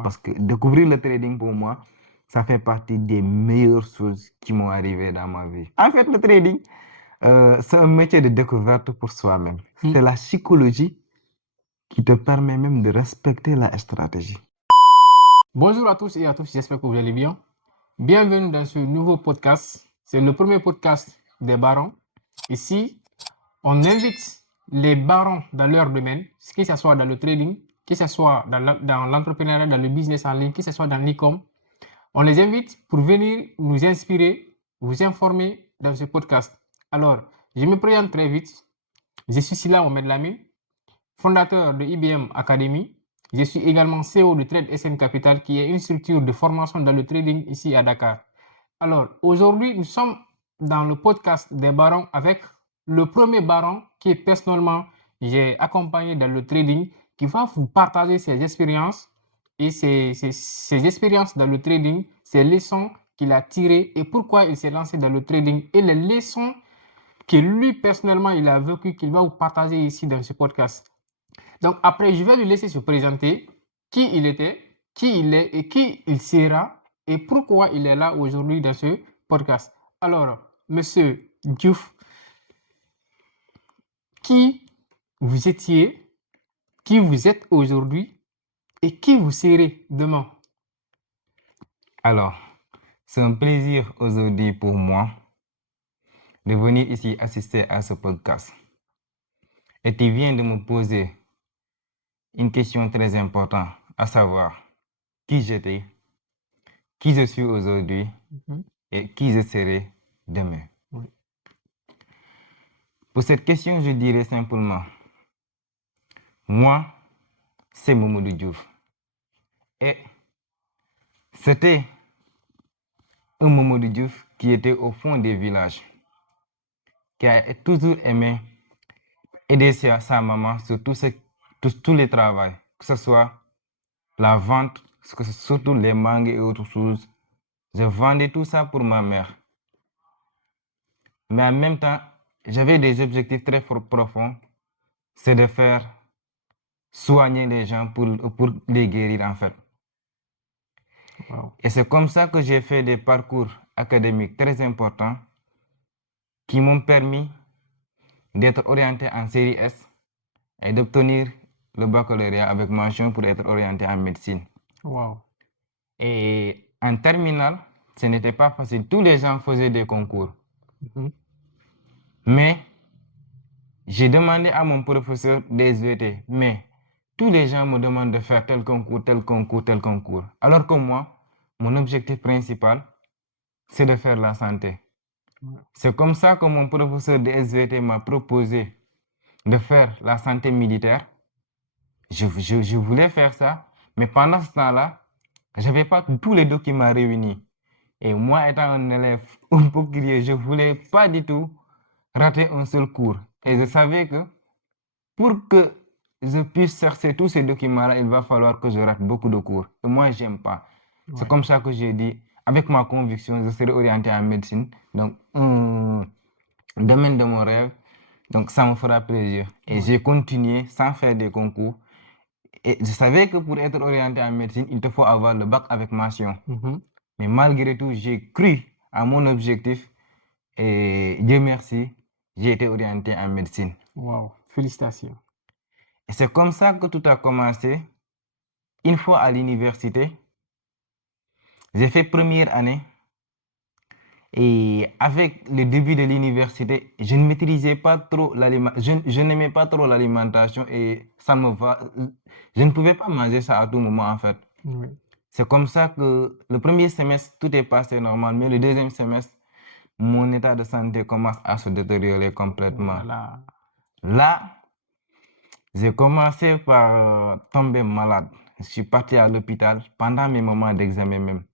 Wow. Parce que découvrir le trading pour moi, ça fait partie des meilleures choses qui m'ont arrivé dans ma vie. En fait, le trading, c'est un métier de découverte pour soi-même. C'est la psychologie qui te permet même de respecter la stratégie. Bonjour à tous et à tous, j'espère que vous allez bien. Bienvenue dans ce nouveau podcast. C'est le premier podcast des barons. Ici, on invite les barons dans leur domaine, que ce soit dans le trading, que ce soit dans l'entrepreneuriat, dans le business en ligne, que ce soit dans l'e-com. On les invite pour venir nous inspirer, vous informer dans ce podcast. Alors, je me présente très vite. Je suis Sila Mohamed Lamine, fondateur de IBM Academy. Je suis également CEO de Trade SN Capital, qui est une structure de formation dans le trading ici à Dakar. Alors, aujourd'hui, nous sommes dans le podcast des barons avec le premier baron qui, personnellement, j'ai accompagné dans le trading, qui va vous partager ses expériences et ses expériences dans le trading, ses leçons qu'il a tirées et pourquoi il s'est lancé dans le trading et les leçons que lui, personnellement, il a vécu, qu'il va vous partager ici dans ce podcast. Donc après, je vais lui laisser se présenter qui il était, qui il est et qui il sera et pourquoi il est là aujourd'hui dans ce podcast. Alors, Monsieur Diouf, qui vous étiez, qui vous êtes aujourd'hui et qui vous serez demain? Alors, c'est un plaisir aujourd'hui pour moi de venir ici assister à ce podcast. Et tu viens de me poser une question très importante, à savoir qui j'étais, qui je suis aujourd'hui et qui je serai demain. Oui. Pour cette question, je dirais simplement, moi, c'est Mamadou Diouf. Et c'était un Mamadou Diouf qui était au fond des villages, qui a toujours aimé aider sa maman sur tous les travaux, que ce soit la vente, surtout les mangues et autres choses. Je vendais tout ça pour ma mère. Mais en même temps, j'avais des objectifs très profonds. C'est de faire soigner les gens pour les guérir en fait. Wow. Et c'est comme ça que j'ai fait des parcours académiques très importants qui m'ont permis d'être orienté en série S et d'obtenir le baccalauréat avec mention pour être orienté en médecine. Wow. Et en terminale, ce n'était pas facile. Tous les gens faisaient des concours. Mais j'ai demandé à mon professeur des SVT, mais tous les gens me demandent de faire tel concours, tel concours, tel concours. Alors que moi, mon objectif principal, c'est de faire la santé. C'est comme ça que mon professeur de SVT m'a proposé de faire la santé militaire. Je voulais faire ça, mais pendant ce temps-là, je n'avais pas tous les documents réunis. Et moi, étant un élève un peu curieux, je ne voulais pas du tout rater un seul cours. Et je savais que pour que je puisse chercher tous ces documents-là, il va falloir que je rate beaucoup de cours. Et moi, je n'aime pas. Ouais. C'est comme ça que j'ai dit, avec ma conviction, je serai orienté en médecine. Donc, domaine de mon rêve. Donc, ça me fera plaisir. Et j'ai continué sans faire des concours. Et je savais que pour être orienté en médecine, il te faut avoir le bac avec mention. Mais malgré tout, j'ai cru à mon objectif. Et Dieu merci, j'ai été orienté en médecine. Wow, félicitations. Et c'est comme ça que tout a commencé. Une fois à l'université, j'ai fait première année. Et avec le début de l'université, je ne maîtrisais pas trop l'alimentation. Je n'aimais pas trop l'alimentation et ça me va. Je ne pouvais pas manger ça à tout moment en fait. Oui. C'est comme ça que le premier semestre, tout est passé normal, mais le deuxième semestre, mon état de santé commence à se détériorer complètement. Voilà. Là, j'ai commencé par tomber malade. Je suis parti à l'hôpital pendant mes moments d'examen même.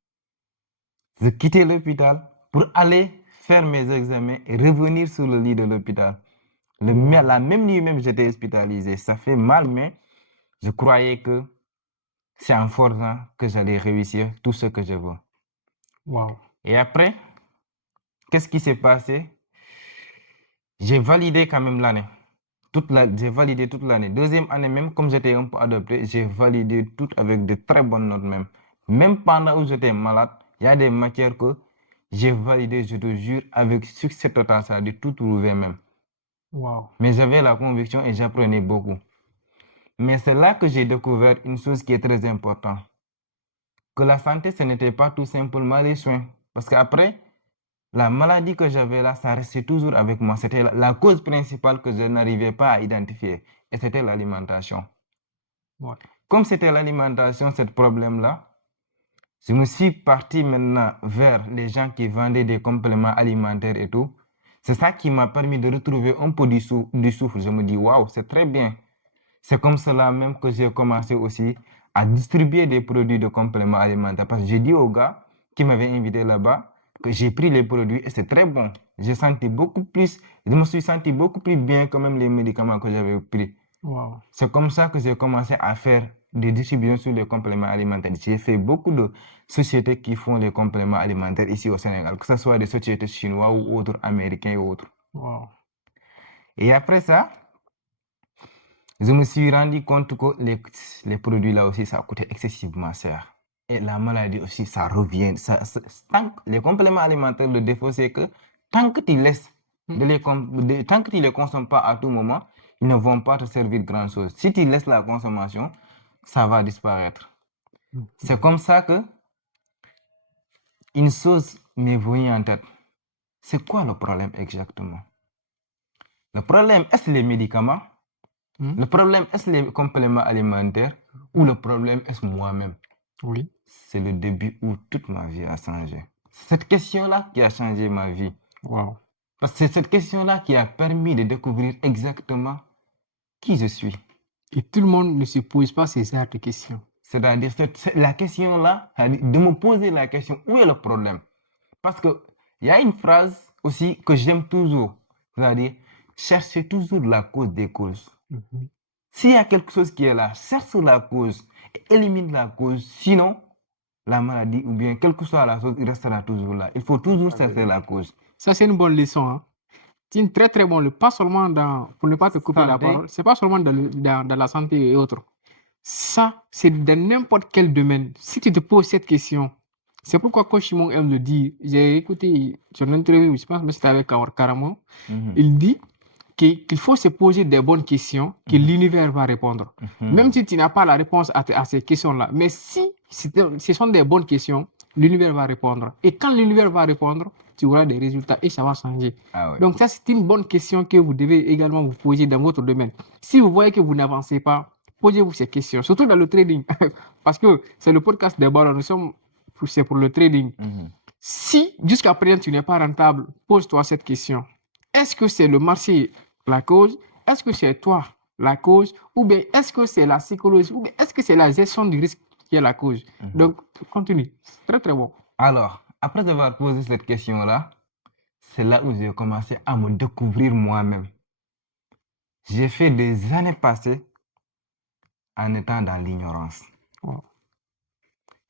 J'ai quitté l'hôpital pour aller faire mes examens et revenir sur le lit de l'hôpital. La même nuit même, j'étais hospitalisé. Ça fait mal, mais je croyais que c'est en forçant que j'allais réussir tout ce que je veux. Wow. Et après, qu'est-ce qui s'est passé? J'ai validé quand même l'année. J'ai validé toute l'année. Deuxième année même, comme j'étais un peu adopté, j'ai validé tout avec de très bonnes notes même. Même pendant où j'étais malade, il y a des matières que j'ai validées, je te jure, avec succès total, ça a dû tout trouver même. Wow. Mais j'avais la conviction et j'apprenais beaucoup. Mais c'est là que j'ai découvert une chose qui est très importante. Que la santé, ce n'était pas tout simplement les soins. Parce qu'après, la maladie que j'avais là, ça restait toujours avec moi. C'était la cause principale que je n'arrivais pas à identifier. Et c'était l'alimentation. Ouais. Comme c'était l'alimentation, ce problème-là, je me suis parti maintenant vers les gens qui vendaient des compléments alimentaires et tout. C'est ça qui m'a permis de retrouver un peu du souffle. Je me dis, waouh, c'est très bien. C'est comme cela même que j'ai commencé aussi à distribuer des produits de compléments alimentaires. Parce que j'ai dit aux gars qui m'avaient invité là-bas que j'ai pris les produits et c'est très bon. Je me suis senti beaucoup plus bien que même les médicaments que j'avais pris. Wow. C'est comme ça que j'ai commencé à faire des distributions sur les compléments alimentaires. J'ai fait beaucoup de sociétés qui font les compléments alimentaires ici au Sénégal, que ce soit des sociétés chinoises ou autres, américains et autres. Wow. Et après ça, je me suis rendu compte que les produits là aussi, ça coûtait excessivement cher. Et la maladie aussi, ça revient. Les compléments alimentaires, le défaut, c'est que tant que tu laisses tant que tu ne les consommes pas à tout moment, ils ne vont pas te servir grand-chose. Si tu laisses la consommation, ça va disparaître. C'est comme ça que une chose m'est venue en tête. C'est quoi le problème exactement? Le problème, est-ce les médicaments? Le problème, est-ce les compléments alimentaires? Ou le problème, est-ce moi-même? Oui. C'est le début où toute ma vie a changé. C'est cette question-là qui a changé ma vie. Wow. Parce que c'est cette question-là qui a permis de découvrir exactement qui je suis. Et tout le monde ne se pose pas ces genres de questions. C'est-à-dire, la question-là, de me poser la question, où est le problème? Parce qu'il y a une phrase aussi que j'aime toujours. C'est-à-dire, chercher toujours la cause des causes. S'il y a quelque chose qui est là, cherche la cause et élimine la cause. Sinon, la maladie ou bien quelle que soit la chose, il restera toujours là. Il faut toujours chercher la cause. Ça, c'est une bonne leçon. Hein? C'est une très très bonne leçon. Pas seulement pour ne pas te couper la parole, c'est pas seulement dans la santé et autres. Ça, c'est dans n'importe quel domaine. Si tu te poses cette question, c'est pourquoi Coach Simon aime le dire. J'ai écouté son interview, je pense que c'était avec Kawar Karamo. Il dit qu'il faut se poser des bonnes questions, que l'univers va répondre. Même si tu n'as pas la réponse à ces questions-là. Mais si ce sont des bonnes questions, l'univers va répondre. Et quand l'univers va répondre, tu auras des résultats et ça va changer. Ah ouais. Donc ça, c'est une bonne question que vous devez également vous poser dans votre domaine. Si vous voyez que vous n'avancez pas, posez-vous ces questions, surtout dans le trading. Parce que c'est le podcast des barons, c'est pour le trading. Si jusqu'à présent tu n'es pas rentable, pose-toi cette question. Est-ce que c'est le marché la cause? Est-ce que c'est toi la cause? Ou bien est-ce que c'est la psychologie? Ou bien est-ce que c'est la gestion du risque qui est la cause? Donc, continue. Très, très bon. Alors, après avoir posé cette question-là, c'est là où j'ai commencé à me découvrir moi-même. J'ai fait des années passées en étant dans l'ignorance. Wow.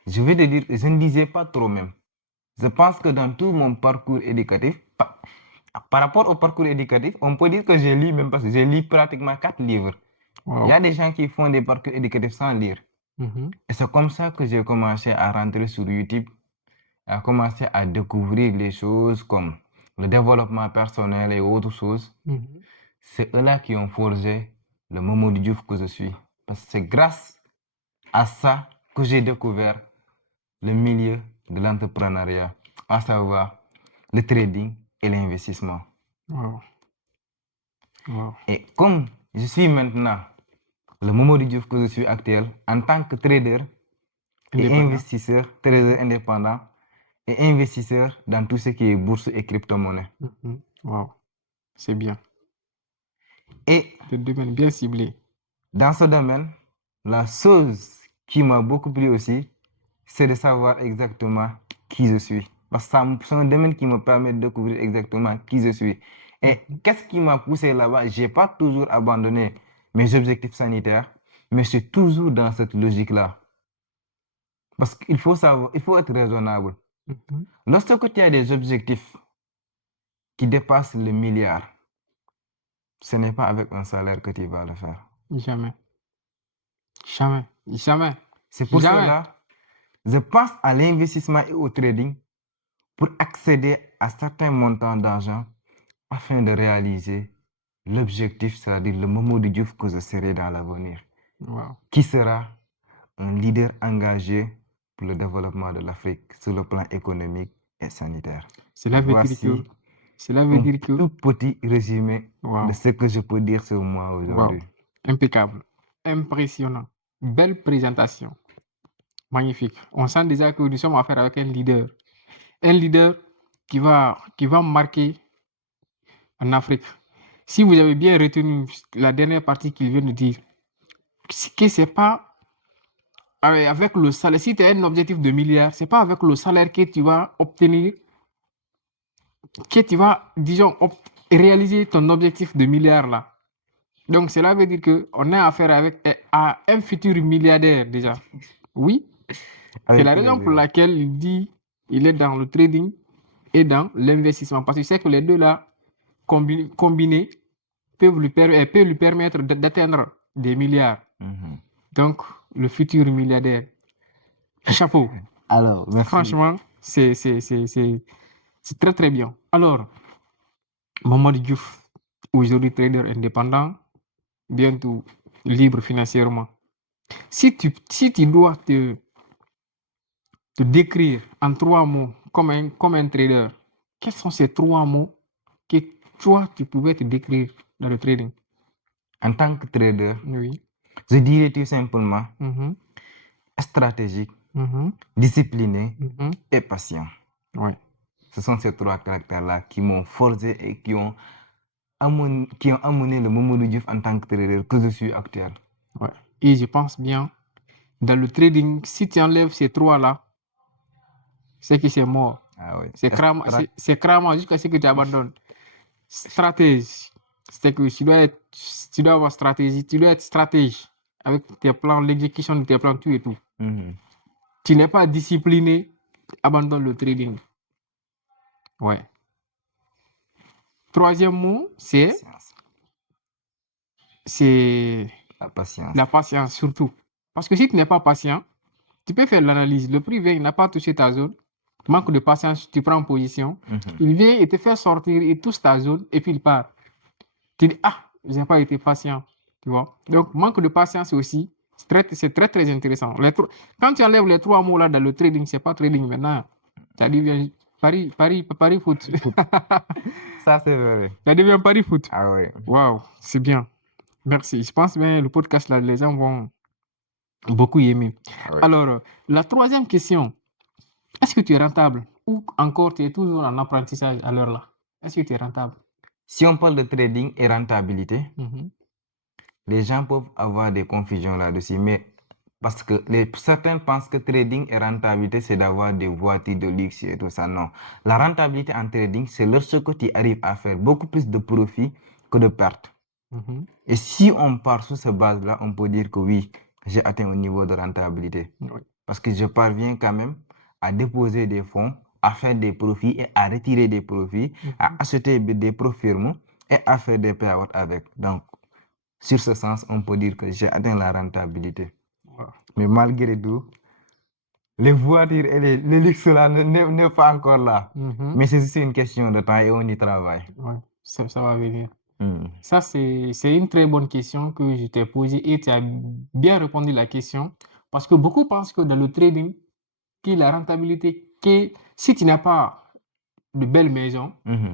Je vais te dire, je ne disais pas trop même. Je pense que dans tout mon parcours éducatif, par rapport au parcours éducatif, on peut dire que j'ai lu même parce que j'ai lu pratiquement 4 livres. Wow. Il y a des gens qui font des parcours éducatifs sans lire. Et c'est comme ça que j'ai commencé à rentrer sur YouTube, à commencer à découvrir les choses comme le développement personnel et autres choses. C'est eux-là qui ont forgé le Mamadou Diouf que je suis. Parce que c'est grâce à ça que j'ai découvert le milieu de l'entrepreneuriat, à savoir le trading et l'investissement. Wow. Wow. Et comme je suis maintenant le Mamadou Diouf que je suis actuel, en tant que trader et investisseur, trader indépendant et investisseur dans tout ce qui est bourse et crypto-monnaie. Wow. C'est bien. Et le domaine bien ciblé. Dans ce domaine, la chose qui m'a beaucoup plu aussi, c'est de savoir exactement qui je suis. Parce que c'est un domaine qui me permet de découvrir exactement qui je suis. Et qu'est-ce qui m'a poussé là-bas? Je n'ai pas toujours abandonné mes objectifs sanitaires, mais je suis toujours dans cette logique-là. Parce qu'il faut savoir, il faut être raisonnable. Lorsque tu as des objectifs qui dépassent le milliard, ce n'est pas avec un salaire que tu vas le faire. Jamais. Jamais. Jamais. C'est pour Jamais. cela, je pense à l'investissement et au trading pour accéder à certains montants d'argent afin de réaliser l'objectif, c'est-à-dire le Mamadou Diouf que je serai dans l'avenir, Wow. qui sera un leader engagé pour le développement de l'Afrique sur le plan économique et sanitaire. Cela veut Voici dire que tout petit résumé wow. de ce que je peux dire sur moi aujourd'hui. Wow. Impeccable. Impressionnant. Belle présentation. Magnifique. On sent déjà que nous sommes à faire avec un leader. Un leader qui va marquer en Afrique. Si vous avez bien retenu la dernière partie qu'il vient de dire, que c'est pas avec le salaire. Si tu as un objectif de milliard, c'est pas avec le salaire que tu vas obtenir, que tu vas, disons, réaliser ton objectif de milliard là. Donc cela veut dire qu'on a affaire à un futur milliardaire déjà. Oui. C'est la raison pour laquelle il dit il est dans le trading et dans l'investissement. Parce que c'est que les deux là, combinés, peuvent lui permettre d'atteindre des milliards. Donc, le futur milliardaire. Chapeau. Alors, merci. Franchement, c'est très très bien. Alors, Mamadou Diouf, aujourd'hui trader indépendant, bientôt libre financièrement. Si tu dois te décrire en 3 mots comme un trader, quels sont ces 3 mots que toi, tu pouvais te décrire dans le trading? En tant que trader, Oui. je dirais tout simplement stratégique, discipliné et patient. Ouais. Ce sont ces 3 caractères-là qui m'ont forgé et qui ont amené le Mamadou Diouf en tant que trader que je suis actuel. Ouais. Et je pense bien, dans le trading, si tu enlèves ces 3-là, c'est que c'est mort. Ah oui. C'est crânement jusqu'à ce que tu abandonnes. Stratège. C'est que tu dois avoir stratégie, tu dois être stratège avec tes plans, l'exécution de tes plans, tout et tout. Tu n'es pas discipliné, abandonne le trading. Ouais. 3e mot, c'est la patience. La patience surtout. Parce que si tu n'es pas patient, tu peux faire l'analyse. Le prix vient, il n'a pas touché ta zone. Manque de patience, tu prends position. Il vient et te fait sortir, il touche ta zone et puis il part. Tu dis, je n'ai pas été patient. Tu vois? Donc, manque de patience aussi, c'est très, très intéressant. Quand tu enlèves les 3 mots là dans le trading, ce n'est pas trading maintenant. Ça devient Paris foot. Ça, c'est vrai. Ça devient Paris foot. Ah oui. Waouh, c'est bien. Merci. Je pense bien le podcast là, les gens vont beaucoup aimer. Ah oui. Alors, la 3e question, est-ce que tu es rentable ou encore tu es toujours en apprentissage à l'heure là? Est-ce que tu es rentable? Si on parle de trading et rentabilité, les gens peuvent avoir des confusions là-dessus, mais parce que certains pensent que trading et rentabilité, c'est d'avoir des voitures de luxe et tout ça. Non. La rentabilité en trading, c'est lorsque tu arrives à faire beaucoup plus de profit que de pertes. Et si on part sur cette base-là, on peut dire que oui, j'ai atteint un niveau de rentabilité. Oui. Parce que je parviens quand même à déposer des fonds, à faire des profits et à retirer des profits, à acheter des profirmes et à faire des payouts avec. Donc, sur ce sens, on peut dire que j'ai atteint la rentabilité. Wow. Mais malgré tout, les voitures et les luxes là n'est pas encore là. Mais c'est une question de temps et on y travaille. Ouais, ça va venir. Ça, c'est une très bonne question que je t'ai posée et tu as bien répondu à la question. Parce que beaucoup pensent que dans le trading, que la rentabilité, que si tu n'as pas de belles maisons,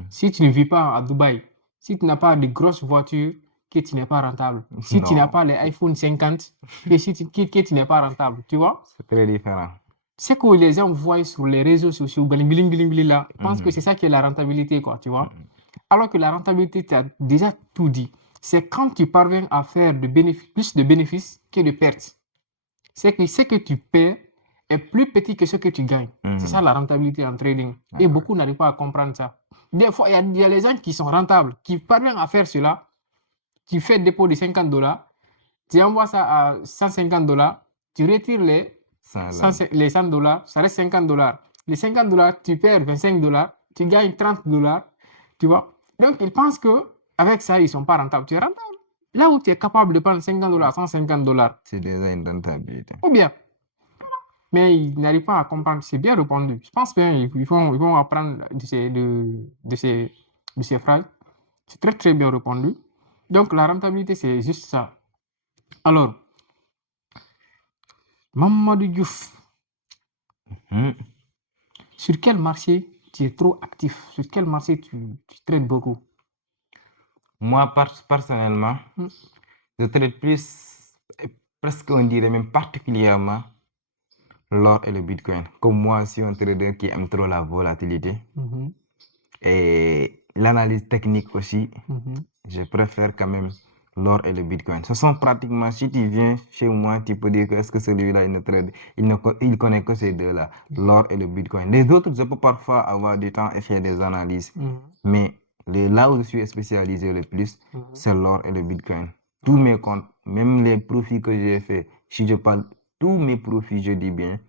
si tu ne vis pas à Dubaï, si tu n'as pas de grosses voitures, que tu n'es pas rentable. Si tu n'as pas les iPhone 50, que tu n'es pas rentable. Tu vois? C'est très différent. Ce que les gens voient sur les réseaux sociaux, là, ils pensent que c'est ça qui est la rentabilité, quoi, tu vois? Alors que la rentabilité, tu as déjà tout dit. C'est quand tu parviens à faire plus de bénéfices que de pertes. C'est que ce que tu perds est plus petit que ce que tu gagnes. C'est ça la rentabilité en trading. Et beaucoup n'arrivent pas à comprendre ça. Des fois, il y a les gens qui sont rentables, qui parviennent à faire cela. Tu fais dépôt de $50, tu envoies ça à $150, tu retires les $100, ça reste $50. Les $50, tu perds $25, tu gagnes $30, tu vois. Donc, ils pensent que avec ça, ils ne sont pas rentables. Tu es rentable. Là où tu es capable de prendre $50, $150, C'est déjà une rentabilité. ou bien. Mais ils n'arrivent pas à comprendre. C'est bien répondu. Je pense qu'ils vont apprendre de ces phrases. C'est très, très bien répondu. Donc, la rentabilité, c'est juste ça. Alors, Mamadou Diouf, Mhm. sur quel marché tu es trop actif? Sur quel marché tu traites beaucoup? Moi, personnellement, Mm. je traite plus, presque on dirait même particulièrement, l'or et le Bitcoin. Comme moi, je suis un trader qui aime trop la volatilité Mhm, et l'analyse technique aussi. mhm. Je préfère quand même l'or et le Bitcoin. Ce sont pratiquement, si tu viens chez moi, tu peux dire que est-ce que celui-là, il ne trade, il connaît que ces deux-là, l'or et le Bitcoin. Les autres, je peux parfois avoir du temps et faire des analyses. Mhm, Mais là où je suis spécialisé le plus, mhm. c'est l'or et le Bitcoin. Tous mes comptes, même les profits que j'ai faits, si je parle tous mes profits, je dis bien,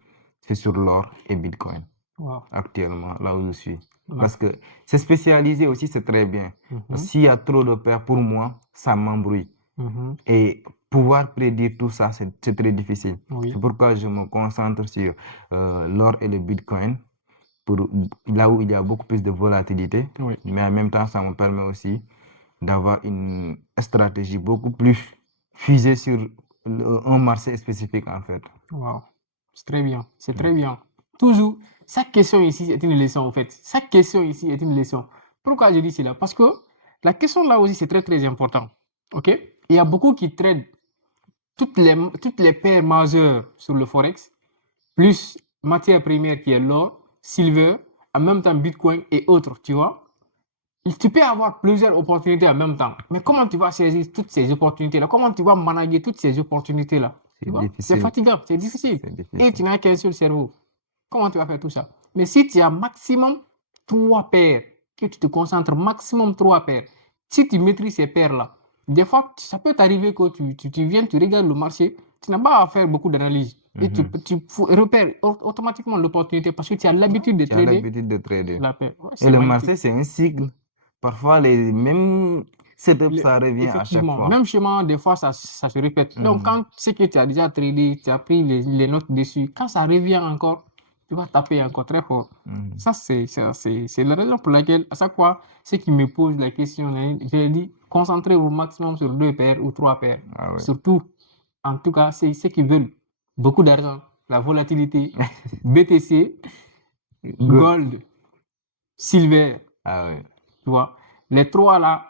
c'est sur l'or et Bitcoin Wow. actuellement, là où je suis. Ouais. Parce que c'est spécialisé aussi, c'est très bien. Mhm, S'il y a trop de paires, pour moi, ça m'embrouille. mhm. Et pouvoir prédire tout ça, c'est très difficile. Oui. C'est pourquoi je me concentre sur l'or et le Bitcoin, là où il y a beaucoup plus de volatilité. Oui. Mais en même temps, ça me permet aussi d'avoir une stratégie beaucoup plus fusée sur un marché spécifique, en fait. Wow. C'est très bien. C'est très bien. Toujours, chaque question ici est une leçon, en fait. Chaque question ici est une leçon. Pourquoi je dis cela? Parce que la question là aussi, c'est très, très important. OK? Il y a beaucoup qui traitent toutes les paires majeures sur le Forex, plus matière première qui est l'or, silver, en même temps Bitcoin et autres, tu vois? Tu peux avoir plusieurs opportunités en même temps. Mais comment tu vas saisir toutes ces opportunités-là? Comment tu vas manager toutes ces opportunités-là? Tu C'est vois? C'est difficile. fatigant, c'est difficile. C'est Et difficile. tu n'as qu'un seul cerveau. Comment tu vas faire tout ça? Mais si tu as maximum 3 paires, que tu te concentres maximum 3 paires, si tu maîtrises ces paires-là, des fois, ça peut t'arriver que tu viens, tu regardes le marché, tu n'as pas à faire beaucoup d'analyse. Et tu repères automatiquement l'opportunité parce que tu as l'habitude de Tu as trader l'habitude de trader. la paire. Ouais, Et c'est le magnifique. marché, c'est un cycle. Parfois, les mêmes setups, ça revient à chaque Effectivement, fois. même chemin, des fois, ça se répète. Donc, quand c'est que tu as déjà tradé, tu as pris les notes dessus, quand ça revient encore, tu vas taper encore très fort. Ça, c'est la raison pour laquelle, à chaque fois, ceux qui me posent la question, je dis, concentrez-vous au maximum sur 2 paires ou 3 paires. Ah ouais. Surtout, en tout cas, c'est ceux qui veulent beaucoup d'argent, la volatilité, BTC, gold, silver, Ah ouais. tu vois. Les trois là,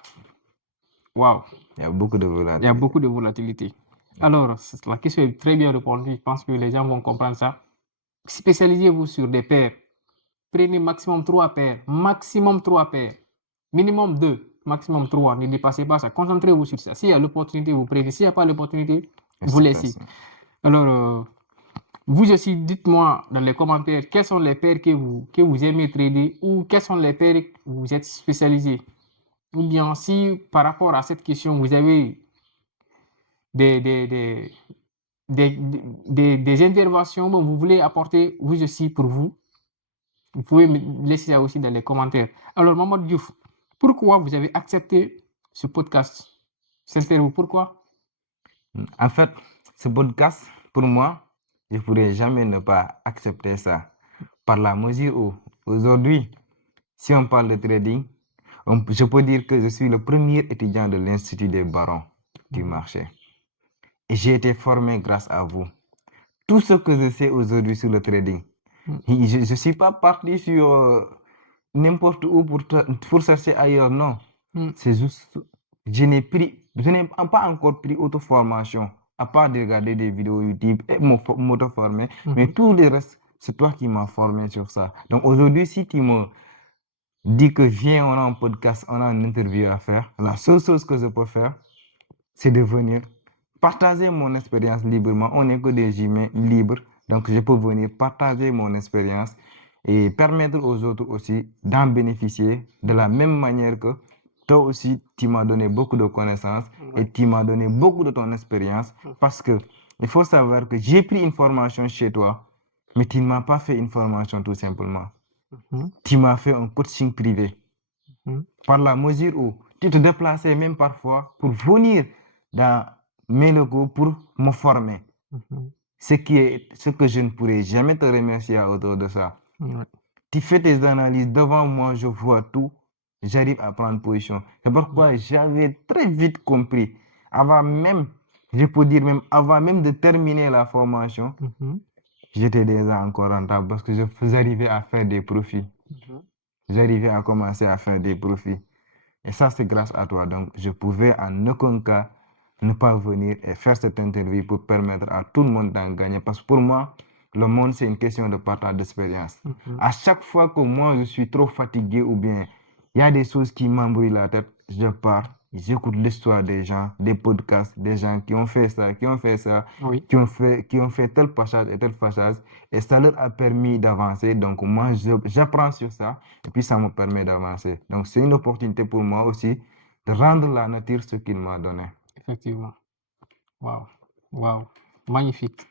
waouh. Il y a beaucoup de Il y a volatilité. beaucoup de volatilité. Alors, la question est très bien répondue. Je pense que les gens vont comprendre ça. Spécialisez-vous sur des paires. Prenez maximum 3 paires. Maximum 3 paires. Minimum 2. Maximum 3. Ne dépassez pas ça. Concentrez-vous sur ça. S'il y a l'opportunité, vous prenez. S'il n'y a pas l'opportunité, vous laissez. Alors, vous aussi, dites-moi dans les commentaires quelles sont les paires que vous aimez trader ou quelles sont les paires que vous êtes spécialisés. Ou bien si par rapport à cette question, vous avez des interventions que vous voulez apporter, vous aussi pour vous, vous pouvez me laisser ça aussi dans les commentaires. Alors, Mamadou Diouf, pourquoi vous avez accepté ce podcast? Sincèrement, pourquoi? En fait, ce podcast, pour moi, je ne pourrais jamais ne pas accepter ça. Par la mesure où, aujourd'hui, si on parle de trading, je peux dire que je suis le premier étudiant de l'Institut des barons du marché. Et j'ai été formé grâce à vous. Tout ce que je sais aujourd'hui sur le trading, je ne suis pas parti sur n'importe où pour chercher ailleurs, non. C'est juste, je n'ai pas encore pris auto-formation, à part de regarder des vidéos YouTube et m'auto-former, mais tout le reste, c'est toi qui m'as formé sur ça. Donc aujourd'hui, si tu me dis que viens, on a un podcast, on a une interview à faire, la seule chose que je peux faire, c'est de venir partager mon expérience librement. On n'est que des humains libres, donc je peux venir partager mon expérience et permettre aux autres aussi d'en bénéficier de la même manière que toi aussi, tu m'as donné beaucoup de connaissances et tu m'as donné beaucoup de ton expérience parce que il faut savoir que j'ai pris une formation chez toi, mais tu ne m'as pas fait une formation tout simplement. Tu m'as fait un coaching privé. Par la mesure où tu te déplaçais même parfois pour venir dans mes locaux pour me former. Mhm. Ce que je ne pourrais jamais te remercier à hauteur de ça. Ouais. Tu fais tes analyses devant moi, je vois tout, j'arrive à prendre position. C'est pourquoi j'avais très vite compris, je peux dire même avant même de terminer la formation, Mhm. j'étais déjà encore rentable parce que j'arrivais à faire des profits. Mhm. J'arrivais à commencer à faire des profits. Et ça, c'est grâce à toi. Donc, je pouvais en aucun cas ne pas venir et faire cette interview pour permettre à tout le monde d'en gagner. Parce que pour moi, le monde, c'est une question de partage d'expérience. Mhm. À chaque fois que moi, je suis trop fatigué ou bien il y a des choses qui m'embrouillent la tête, je pars, j'écoute l'histoire des gens, des podcasts, des gens qui ont fait ça, Oui, qui ont fait tel passage et tel passage, et ça leur a permis d'avancer. Donc, moi, j'apprends sur ça, et puis ça me permet d'avancer. Donc, c'est une opportunité pour moi aussi de rendre la nature ce qu'il m'a donné. effectivement. Waouh. Waouh. Magnifique.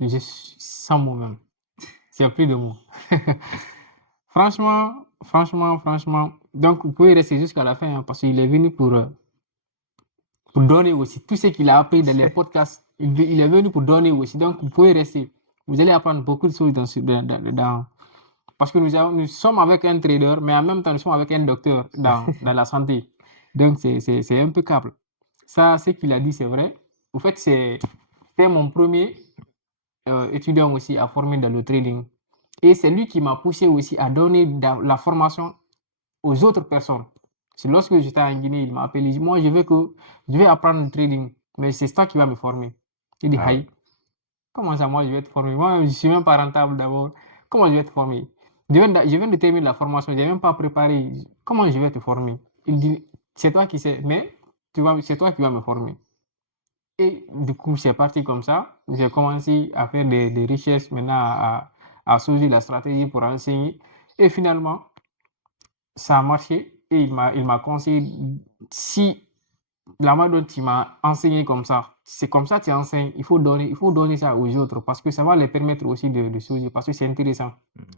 Je suis sans mots même. C'est plus de mots. Franchement. Donc, vous pouvez rester jusqu'à la fin hein, parce qu'il est venu pour donner aussi. Tout ce qu'il a appris dans les podcasts, il est venu pour donner aussi. Donc, vous pouvez rester. Vous allez apprendre beaucoup de choses parce que nous sommes avec un trader, mais en même temps, nous sommes avec un docteur dans la santé. Donc, c'est impeccable. Ça, ce qu'il a dit, c'est vrai. En fait, c'était mon premier étudiant aussi à former dans le trading. Et c'est lui qui m'a poussé aussi à donner la formation aux autres personnes. C'est lorsque j'étais en Guinée, il m'a appelé, il dit, moi, je vais apprendre le trading, mais c'est toi qui vas me former. Il dit, Ah oui. Haï, comment ça, moi, je vais te former? Moi, je ne suis même pas rentable d'abord. Comment je vais te former? Je viens de terminer la formation, je n'ai même pas préparé. Comment je vais te former? Il dit, c'est toi qui sais, mais c'est toi qui vas me former. Et du coup, c'est parti comme ça. J'ai commencé à faire des recherches maintenant, à choisir la stratégie pour enseigner. Et finalement, ça a marché. Et il m'a conseillé, si la manière dont il m'a enseigné comme ça, c'est comme ça que tu enseignes, il faut donner ça aux autres parce que ça va les permettre aussi de choisir parce que c'est intéressant.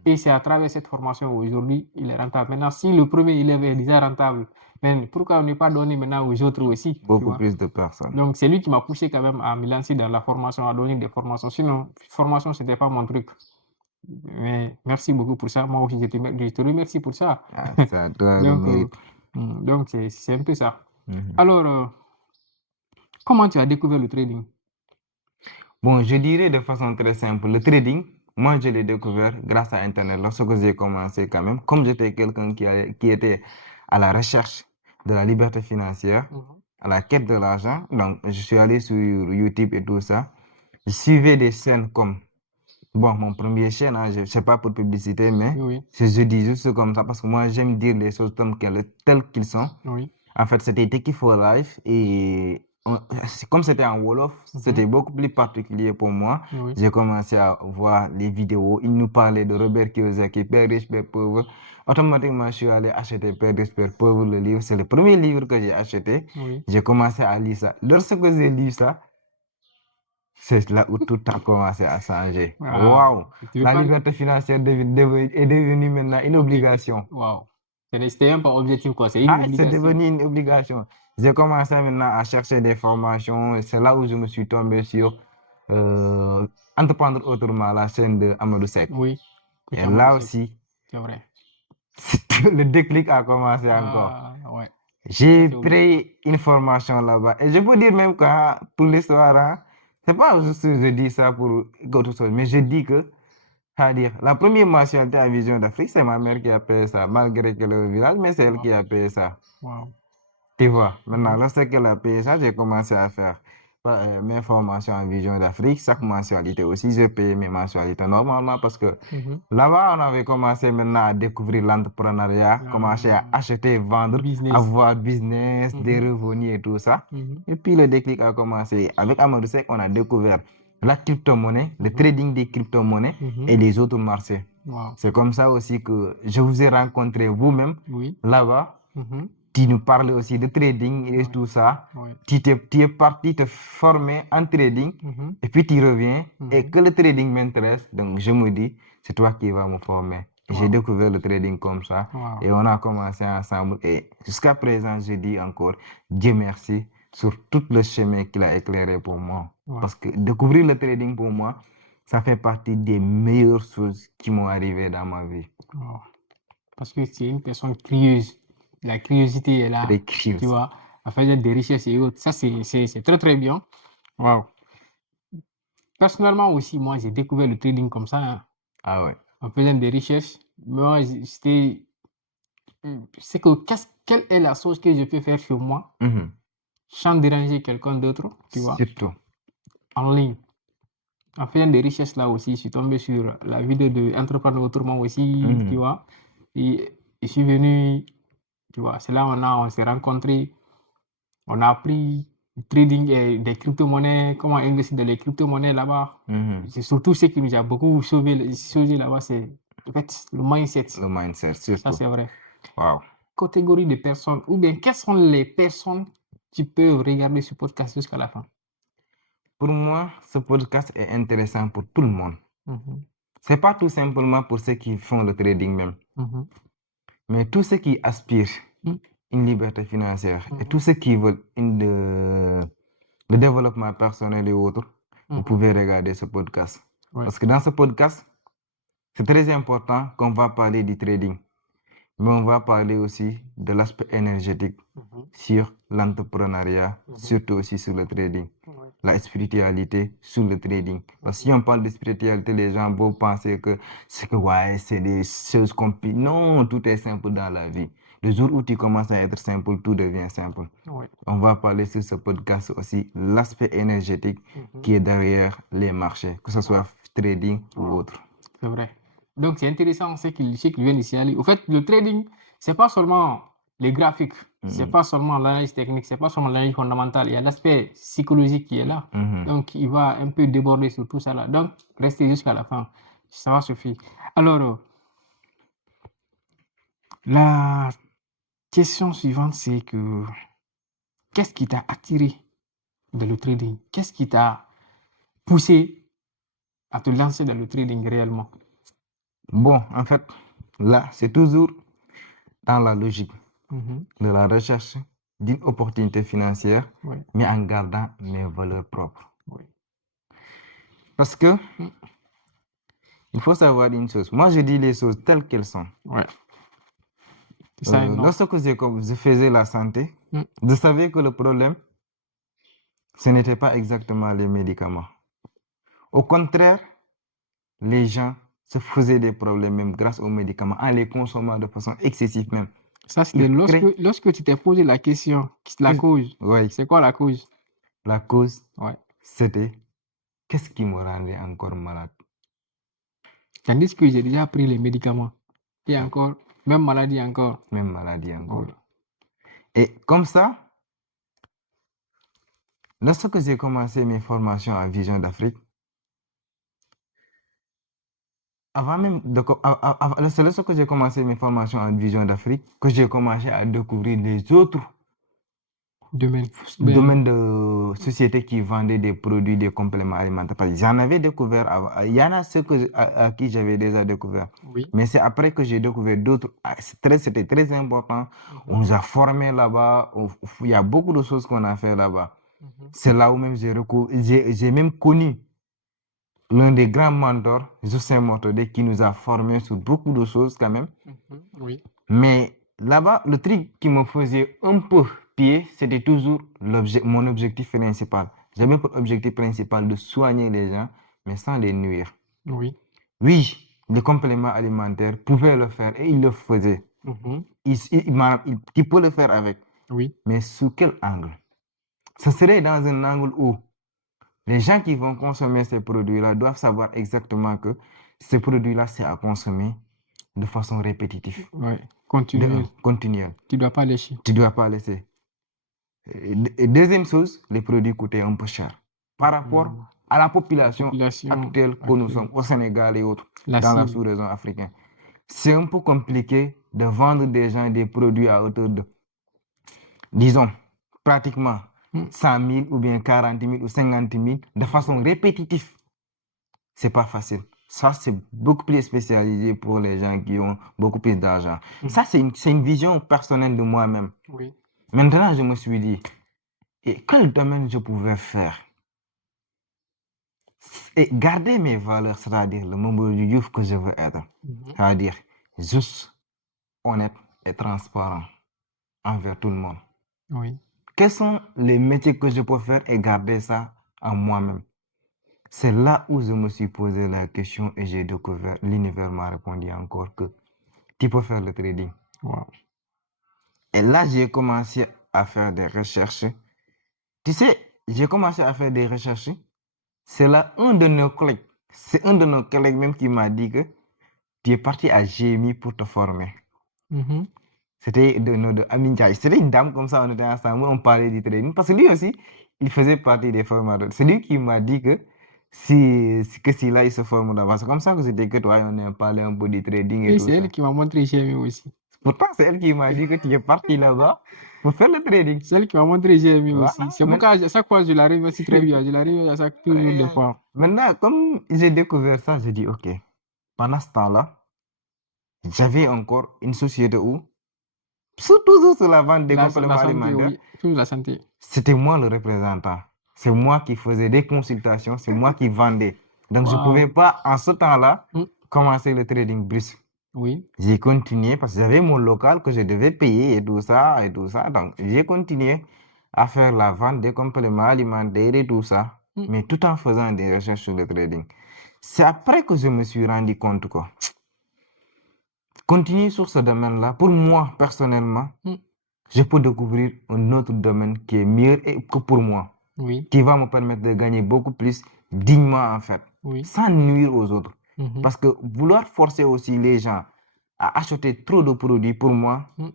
Et c'est à travers cette formation aujourd'hui, il est rentable. Maintenant, si le premier élève est déjà rentable, mais pourquoi ne pas donner maintenant aux autres aussi, tu Beaucoup vois? plus de personnes. Donc, c'est lui qui m'a poussé quand même à me lancer dans la formation, à donner des formations. Sinon, formation, ce n'était pas mon truc. Mais merci beaucoup pour ça. Moi aussi, je te remercie pour ça. Ah, ça doit le Donc, mérite. c'est un peu ça. Mhm. Alors, comment tu as découvert le trading? Bon, je dirais de façon très simple, le trading, moi je l'ai découvert grâce à Internet. Lorsque j'ai commencé quand même, comme j'étais quelqu'un qui était à la recherche de la liberté financière, à la quête de l'argent, donc je suis allé sur YouTube et tout ça. Je suivais des chaînes comme, bon, mon premier chaîne, hein, je ne sais pas pour publicité, mais Oui, je dis juste comme ça parce que moi j'aime dire les choses telles qu'ils sont. oui. En fait, c'était Teki for Life et comme c'était en Wolof, c'était beaucoup plus particulier pour moi. Oui. J'ai commencé à voir les vidéos. Il nous parlait de Robert Kiyosaki, Père riche, Père pauvre. Automatiquement, je suis allé acheter Père riche, Père pauvre, le livre. C'est le premier livre que j'ai acheté. Oui. J'ai commencé à lire ça. Lorsque j'ai lu ça, c'est là où tout a commencé à changer. Ah, Waouh! tu veux La pas... liberté financière est devenue maintenant une obligation. Waouh. C'était même pas objectif, quoi. C'est une Ah, c'est obligation. devenu une obligation. J'ai commencé maintenant à chercher des formations et c'est là où je me suis tombé sur Entreprendre autrement, la chaîne de Amadou Seck. Oui. Et Coach Amadou là Seck, aussi, c'est vrai. le déclic a commencé encore. Ah, ouais. Ça, J'ai c'est obligé. pris une formation là-bas et je peux dire même que pour l'histoire, hein, c'est pas juste que je dis ça pour autre chose, mais je dis que, c'est-à-dire, la première mensualité à Vision d'Afrique, c'est ma mère qui a payé ça, malgré que le village, mais c'est elle qui a payé ça. Wow. Tu vois, maintenant, lorsqu'elle a payé ça, j'ai commencé à faire mes formations en Vision d'Afrique. Chaque mensualité aussi, j'ai payé mes mensualités normalement parce que là-bas, on avait commencé maintenant à découvrir l'entrepreneuriat, commencer à acheter, vendre, Business. avoir business, des revenus et tout ça. Et puis le déclic a commencé. Avec Amadou Seck, on a découvert la crypto-monnaie, le trading des crypto-monnaies et les autres marchés. Wow. C'est comme ça aussi que je vous ai rencontré vous-même Oui. là-bas. Tu nous parles aussi de trading et tout ça. Oui. Tu es parti te former en trading et puis tu reviens et que le trading m'intéresse. Donc je me dis, c'est toi qui vas me former. J'ai Wow. découvert le trading comme ça Wow. et on a commencé ensemble. Et jusqu'à présent, je dis encore Dieu merci sur tout le chemin qu'il a éclairé pour moi. Wow. Parce que découvrir le trading pour moi, ça fait partie des meilleures choses qui m'ont arrivé dans ma vie. Wow. Parce que tu es une personne curieuse. La curiosité est là, Très tu curieux. vois, à faire des recherches et autres. Ça, c'est très, très bien. Wow. Personnellement aussi, moi, j'ai découvert le trading comme ça, hein, Ah ouais. en faisant des recherches. Moi, c'était... C'est que quelle est la chose que je peux faire sur moi Mhm. sans déranger quelqu'un d'autre, tu vois, Surtout. en ligne. En faisant des recherches là aussi, je suis tombé sur la vidéo de Entreprendre autrement aussi, tu Mhm. vois. Et je suis venu, tu vois, c'est là on s'est rencontrés, on a appris le trading et des crypto-monnaies, comment investir dans les crypto-monnaies là-bas. Mhm. C'est surtout ce qui nous a beaucoup sauvé là-bas, c'est en fait le mindset. Le mindset, Ça, surtout. c'est vrai. Wow. Catégorie de personnes, ou bien quelles sont les personnes qui peuvent regarder ce podcast jusqu'à la fin? Pour moi, ce podcast est intéressant pour tout le monde. Mhm, C'est pas tout simplement pour ceux qui font le trading même, mhm, mais tous ceux qui aspirent mm, une liberté financière et mhm, tous ceux qui veulent le développement personnel et autres, vous mhm. pouvez regarder ce podcast. Ouais. Parce que dans ce podcast, c'est très important qu'on va parler du trading, mais on va parler aussi de l'aspect énergétique Mhm, sur l'entrepreneuriat, mhm. surtout aussi sur le trading. Ouais. La spiritualité sur le trading. Parce que si on parle de spiritualité, les gens vont penser que c'est ouais, c'est des choses compliquées. Non, tout est simple dans la vie. Le jour où tu commences à être simple, tout devient simple. Ouais. On va parler sur ce podcast aussi l'aspect énergétique Mhm. qui est derrière les marchés, que ce soit trading ou Wow. autre. C'est vrai. Donc, c'est intéressant ce qu'il vient de signaler. Au fait, le trading, c'est pas seulement les graphiques, c'est Mhm. pas seulement l'analyse technique, c'est pas seulement l'analyse fondamentale. Il y a l'aspect psychologique qui est là. Mhm. Donc, il va un peu déborder sur tout ça là. Donc, restez jusqu'à la fin. Ça va suffire. Alors, la question suivante, c'est que qu'est-ce qui t'a attiré dans le trading? Qu'est-ce qui t'a poussé à te lancer dans le trading réellement? Bon, en fait, là, c'est toujours dans la logique Mhm. de la recherche d'une opportunité financière, Oui, mais en gardant mes valeurs propres. oui. Parce que Mm. il faut savoir une chose. Moi, je dis les choses telles qu'elles sont. Ouais. C'est ça, non? Lorsque je faisais la santé, Mm. je savais que le problème, ce n'était pas exactement les médicaments. Au contraire, les gens se faisaient des problèmes même grâce aux médicaments en les consommant de façon excessive même. Ça, c'était Ils créent... lorsque tu t'es posé la question, la cause. Oui, C'est quoi la cause? la cause, Ouais. c'était qu'est-ce qui me rendait encore malade. Tandis que j'ai déjà pris les médicaments. Et encore, même maladie encore. Même maladie encore. Oui. Et comme ça, lorsque j'ai commencé mes formations à Vision d'Afrique, avant même de, c'est lorsque j'ai commencé mes formations en Vision d'Afrique que j'ai commencé à découvrir les autres Domaine. domaines de sociétés qui vendaient des produits, des compléments alimentaires. Parce que j'en avais découvert avant. Il y en a ceux à qui j'avais déjà découvert. Oui. Mais c'est après que j'ai découvert d'autres. C'était très important. On nous a formés là-bas. Il y a beaucoup de choses qu'on a fait là-bas. C'est là où même j'ai même connu l'un des grands mentors, Justin Mortodé, qui nous a formés sur beaucoup de choses quand même. Oui. Mais là-bas, le truc qui me faisait un peu pire, c'était toujours mon objectif principal. J'avais pour objectif principal de soigner les gens, mais sans les nuire. Oui. Oui, les compléments alimentaires pouvaient le faire et ils le faisaient. Il peut le faire avec. Oui. Mais sous quel angle? Ce serait dans un angle où les gens qui vont consommer ces produits-là doivent savoir exactement que ces produits-là, c'est à consommer de façon répétitive, Oui. continuelle. Tu ne dois pas lécher. Tu ne dois pas laisser. Et deuxième chose, les produits coûtaient un peu cher par rapport à la population actuelle que nous sommes au Sénégal et autres, dans la sous-région africaine. C'est un peu compliqué de vendre des gens des produits à hauteur de, disons, pratiquement 100 000 ou bien 40 000 ou 50 000 de façon répétitive. C'est pas facile. Ça, c'est beaucoup plus spécialisé pour les gens qui ont beaucoup plus d'argent. Mhm. Ça, c'est une vision personnelle de moi-même. Oui. Maintenant, je me suis dit, et quel domaine je pouvais faire et garder mes valeurs, c'est-à-dire le membre du youth que je veux être, Mhm. c'est-à-dire juste, honnête et transparent envers tout le monde. Oui. Quels sont les métiers que je peux faire et garder ça en moi-même? C'est là où je me suis posé la question et j'ai découvert, l'univers m'a répondu encore que tu peux faire le trading. Wow. Et là, j'ai commencé à faire des recherches. Tu sais, j'ai commencé à faire des recherches. C'est là c'est un de nos collègues même qui m'a dit que tu es parti à GMI pour te former. Mhm. C'était de Amin Ndiaye. C'était une dame comme ça, on était ensemble, on parlait du trading. Parce que lui aussi, il faisait partie des formateurs. C'est lui qui m'a dit que si là, il se forme d'avant. C'est comme ça que c'était que toi, on a parlé un peu du trading et Et tout c'est ça. elle qui m'a montré GME aussi. Pourtant, c'est elle qui m'a dit que tu es parti là-bas pour faire le trading. C'est elle qui m'a montré GME aussi. Voilà. C'est pourquoi à chaque fois, je l'arrive aussi très bien. Je l'arrive à chaque toujours des fois. Maintenant, comme j'ai découvert ça, j'ai dit, OK, pendant ce temps-là, j'avais encore une société où, toujours sur la vente des compléments La santé, alimentaires, oui. Toujours la santé. c'était moi le représentant. C'est moi qui faisais des consultations, c'est moi qui vendais. Donc, je ne pouvais Wow. pas, en ce temps-là, Mm. commencer le trading brusque. Oui. J'ai continué parce que j'avais mon local que je devais payer et tout ça, et tout ça. Donc, j'ai continué à faire la vente des compléments alimentaires et tout ça, Mm. mais tout en faisant des recherches sur le trading. C'est après que je me suis rendu compte que continuer sur ce domaine-là, pour moi, personnellement, Mm. je peux découvrir un autre domaine qui est mieux que pour moi, Oui. qui va me permettre de gagner beaucoup plus dignement, en fait, Oui. sans nuire aux autres. Mhm. Parce que vouloir forcer aussi les gens à acheter trop de produits, pour moi, Mm.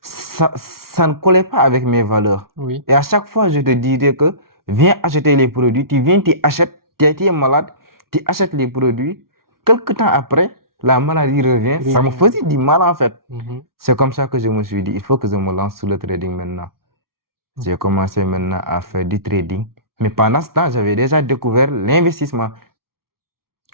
ça ne collait pas avec mes valeurs. Oui. Et à chaque fois, je te disais que viens acheter les produits, tu viens, tu achètes, tu as été malade, tu achètes les produits. Quelque temps après, la maladie revient. Ça me faisait du mal en fait. Mhm. C'est comme ça que je me suis dit, il faut que je me lance sur le trading maintenant. J'ai commencé maintenant à faire du trading. Mais pendant ce temps, j'avais déjà découvert l'investissement.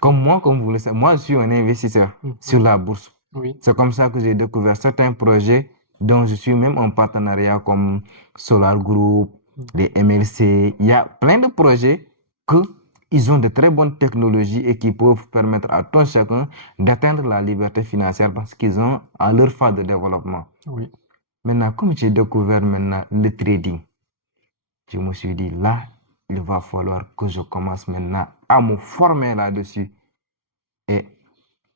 Comme vous le savez, moi, je suis un investisseur Mhm. sur la bourse. Oui. C'est comme ça que j'ai découvert certains projets dont je suis même en partenariat comme Solar Group, les MLC. Il y a plein de projets qu'ils ont de très bonnes technologies et qui peuvent permettre à tout chacun d'atteindre la liberté financière parce qu'ils ont à leur phase de développement. Oui. Maintenant, comme j'ai découvert maintenant le trading, je me suis dit là, il va falloir que je commence maintenant à me former là-dessus. Et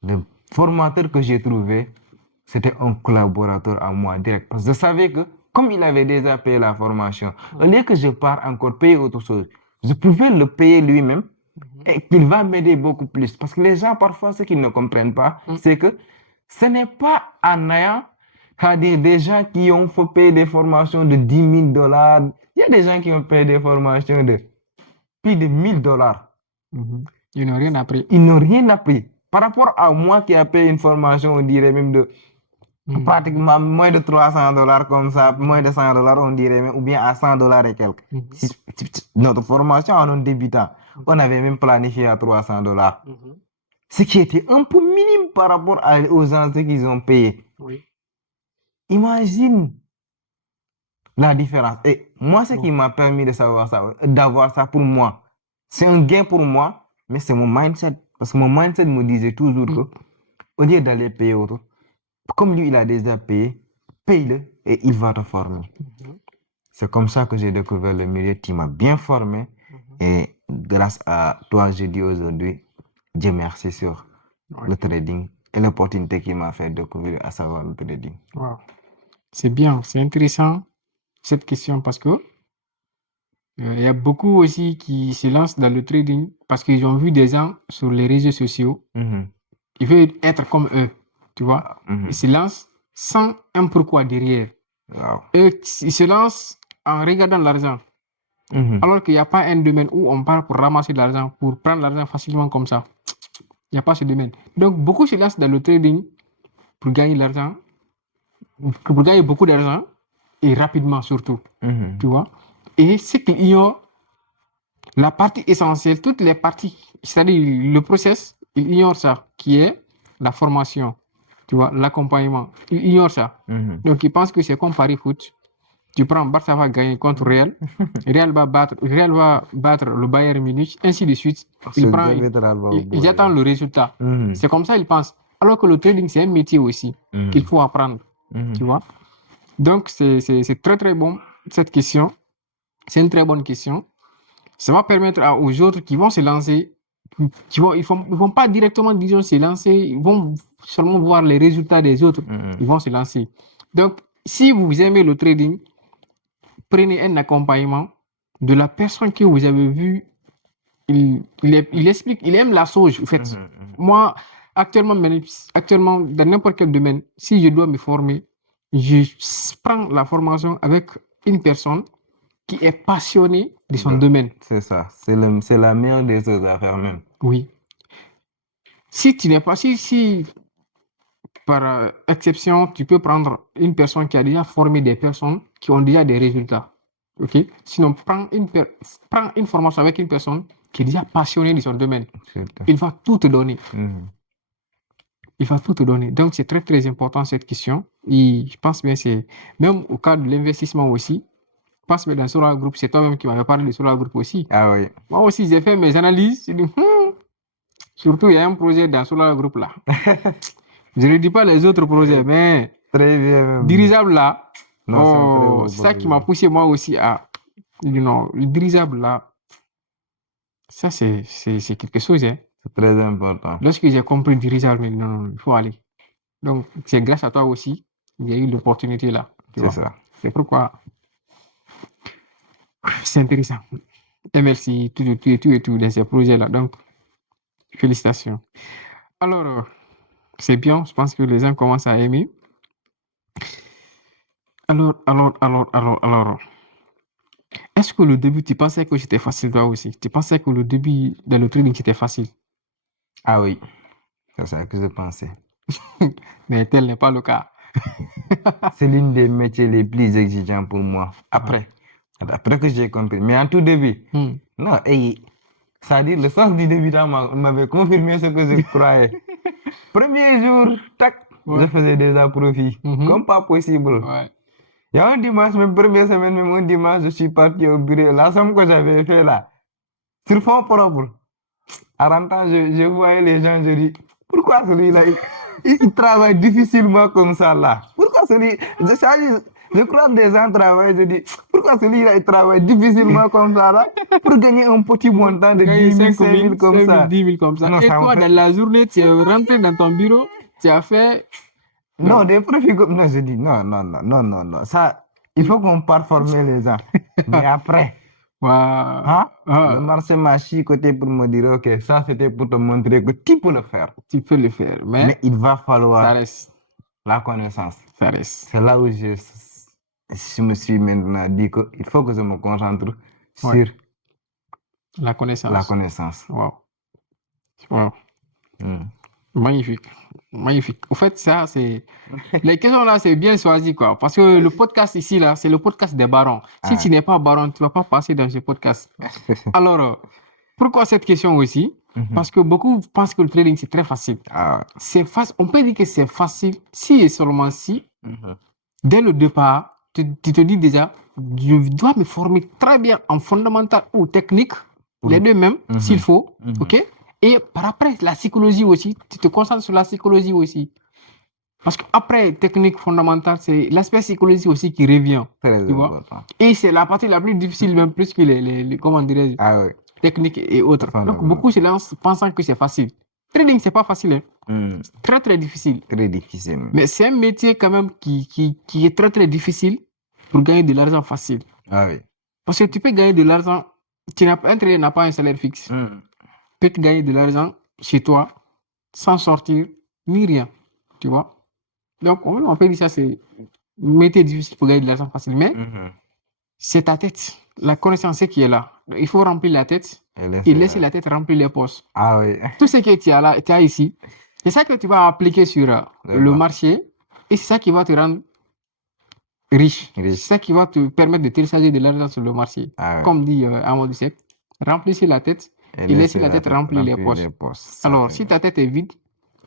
le formateur que j'ai trouvé, c'était un collaborateur à moi direct. Parce que je savais que, comme il avait déjà payé la formation, au lieu que je parte encore payer autre chose, je pouvais le payer lui-même et qu'il va m'aider beaucoup plus. Parce que les gens, parfois, ce qu'ils ne comprennent pas, c'est que ce n'est pas en ayant à dire des gens qui ont fait payer des formations de 10 000 dollars. Il y a des gens qui ont payé des formations de plus de 1 000 dollars. Mhm. Ils n'ont rien appris. Ils n'ont rien appris. Par rapport à moi qui a payé une formation, on dirait même de pratiquement moins de 300 dollars comme ça, moins de 100 dollars, on dirait même, ou bien à 100 dollars et quelques. Notre formation en un débutant, on avait même planifié à 300 dollars. Ce qui était un peu minime par rapport aux gens qu'ils ont payé. Oui. Imagine la différence. Et moi, ce qui m'a permis de savoir ça, d'avoir ça pour moi, c'est un gain pour moi, mais c'est mon mindset. Parce que mon mindset me disait toujours que, au lieu d'aller payer autre, comme lui, il a déjà payé, paye-le et il va te former. C'est comme ça que j'ai découvert le milieu qui m'a bien formé. Et grâce à toi, je dis aujourd'hui, Dieu merci sur le trading et l'opportunité qu'il m'a fait découvrir, à savoir le trading. Wow. C'est bien, c'est intéressant cette question parce que il y a beaucoup aussi qui se lancent dans le trading parce qu'ils ont vu des gens sur les réseaux sociaux. Ils veulent être comme eux, tu vois. Ils se lancent sans un pourquoi derrière. Eux, ils se lancent en regardant l'argent. Alors qu'il n'y a pas un domaine où on part pour ramasser de l'argent, pour prendre l'argent facilement comme ça. Il n'y a pas ce domaine. Donc, beaucoup se lancent dans le trading pour gagner de l'argent, pour gagner beaucoup d'argent et rapidement surtout, tu vois. Et c'est qu'il y a la partie essentielle, toutes les parties, c'est-à-dire le process il ignore ça, qui est la formation, tu vois, l'accompagnement. Il ignore ça. Donc, il pense que c'est comme Paris Foot. Tu prends Barça va gagner contre Real. Real va battre le Bayern Munich, ainsi de suite. Ils attendent le résultat. C'est comme ça ils pensent. Alors que le trading, c'est un métier aussi qu'il faut apprendre. Tu vois. Donc, c'est très, très bon, cette question. C'est une très bonne question. Ça va permettre aux autres qui vont se lancer, ils vont pas directement, disons, se lancer, ils vont seulement voir les résultats des autres. Ils vont se lancer. Donc, si vous aimez le trading, prenez un accompagnement de la personne que vous avez vue. Il explique, il aime la sauge, en fait. Moi, actuellement, dans n'importe quel domaine, si je dois me former, je prends la formation avec une personne qui est passionnée de son domaine. C'est ça. C'est la meilleure des choses à faire même. Oui. Si tu n'es pas, si par exception, tu peux prendre une personne qui a déjà formé des personnes qui ont déjà des résultats. Ok. Sinon, prends une formation avec une personne qui est déjà passionnée de son domaine. Il va tout te donner. Il va tout te donner. Donc, c'est très, très important cette question. Et je pense bien c'est même au cas de l'investissement aussi. Je pense que dans Solar Group, c'est toi-même qui m'avais parlé de Solar Group aussi. Ah oui. Moi aussi, j'ai fait mes analyses. J'ai dit, surtout, il y a un projet dans Solar Group là. Je ne dis pas les autres projets, mais très bien. Dirigeable là, Non, c'est ça qui m'a poussé moi aussi à, le dirigeable là, ça c'est quelque chose. Hein. C'est très important. Lorsque j'ai compris dirigeable, mais non, il faut aller. Donc, c'est grâce à toi aussi, il y a eu l'opportunité là. C'est ça. C'est pourquoi c'est intéressant. Et merci, tout dans ces projets-là. Donc, félicitations. Alors, c'est bien, je pense que les gens commencent à aimer. Alors. Est-ce que le début, tu pensais que c'était facile toi aussi? Tu pensais que le début dans le trading, c'était facile? Ah oui, c'est ça que je pensais. Mais tel n'est pas le cas. C'est l'une des métiers les plus exigeants pour moi. Après que j'ai compris. Mais en tout début, non, ça dit le sens du débutant m'avait confirmé ce que je croyais. Premier jour, tac, je faisais déjà profit. Comme pas possible. Ouais. Il y a un dimanche, même première semaine, même un dimanche, je suis parti au bureau. La somme que j'avais fait là, sur fond propre. À rentrant, je voyais les gens, je dis, pourquoi celui-là, il travaille difficilement comme ça là? Pourquoi je crois que des gens travaillent, je dis, pourquoi celui-là, il travaille difficilement comme ça là? Pour gagner un petit montant de 10 000, 5 000 comme ça. 10 000 comme ça. Non, et toi, dans la journée, tu es rentré dans ton bureau, tu as fait... Non, des profits comme... Non, je dis, non. Ça, il faut qu'on parte former les gens. Mais après... Le marché m'a chicoté pour me dire, ok, ça c'était pour te montrer que tu peux le faire. Tu peux le faire, mais il va falloir ça reste. La connaissance. Ça reste. C'est là où je me suis maintenant dit qu'il faut que je me concentre sur la connaissance. La connaissance. Wow. Magnifique. Au fait, ça, c'est... Les questions là, c'est bien choisi, quoi. Parce que le podcast ici, là, c'est le podcast des barons. Si tu n'es pas baron, tu ne vas pas passer dans ce podcast. Alors, pourquoi cette question aussi? Parce que beaucoup pensent que le trading, c'est très facile. C'est facile. On peut dire que c'est facile si et seulement si, dès le départ, tu te dis déjà, je dois me former très bien en fondamental ou technique, les deux mêmes, s'il faut, ok? Et par après, la psychologie aussi, tu te concentres sur la psychologie aussi. Parce qu'après, technique fondamentale, c'est l'aspect psychologique aussi qui revient. Tu vois? Et c'est la partie la plus difficile, même plus que les comment dirais-je, techniques et autres. Donc, beaucoup se lancent pensant que c'est facile. Trading, c'est pas facile. Hein. Très, très difficile. Très difficile. Mais c'est un métier quand même qui est très, très difficile pour gagner de l'argent facile. Parce que tu peux gagner de l'argent, un trader n'a pas un salaire fixe. Peut gagner de l'argent chez toi sans sortir ni rien, tu vois. Donc on peut dire ça, c'est un métier difficile pour gagner de l'argent facile, mais c'est ta tête, la connaissance qui est là. Il faut remplir la tête et laisser la tête remplir les postes. Tout ce que tu as là, tu as ici, c'est ça que tu vas appliquer sur le marché et c'est ça qui va te rendre riche. C'est ça qui va te permettre de télécharger de l'argent sur le marché. Comme dit Amadou Seck, remplissez la tête Et Il laisse laisser la tête remplir les poches. Ça, Alors, c'est si vrai. ta tête est vide,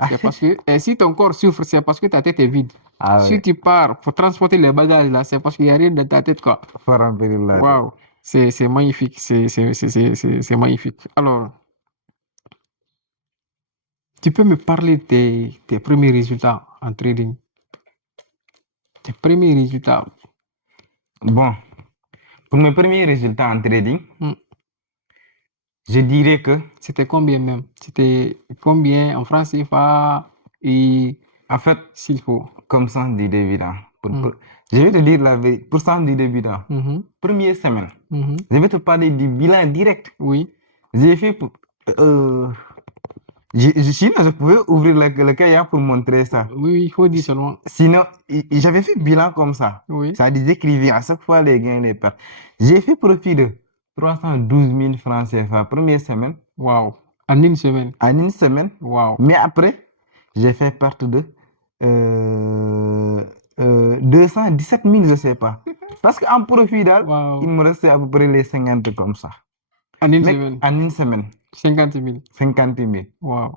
c'est parce que, et si ton corps souffre, c'est parce que ta tête est vide. Ah Si ouais, tu pars pour transporter les bagages là, c'est parce qu'il n'y a rien dans ta tête, quoi. faut remplir la tête. Waouh, c'est magnifique, c'est magnifique. Alors, tu peux me parler de tes premiers résultats en trading? Tes premiers résultats. Bon, pour mes premiers résultats en trading, Hmm. je dirais que, C'était combien même? C'était combien en francs CFA et en fait, s'il faut? comme ça, du dividende. Hmm. Je vais te dire la vérité, pour ça, du dividende. Mhm, Première semaine, mhm. je vais te parler du bilan direct. Oui, J'ai fait pour, sinon, je pouvais ouvrir le cahier pour montrer ça. oui, il faut dire seulement. Sinon, j'avais fait bilan comme ça. Oui, Ça décrivait à chaque fois les gains et les pertes. J'ai fait profit de 312 000 francs CFA première semaine, waouh. En une semaine, en une semaine. waouh. Mais après, j'ai fait perte de 217 000, je ne sais pas. Parce qu'en profit, il Waouh. me restait à peu près les 50 comme ça. En une Mais semaine, en une semaine, 50 000. 50 000. Waouh.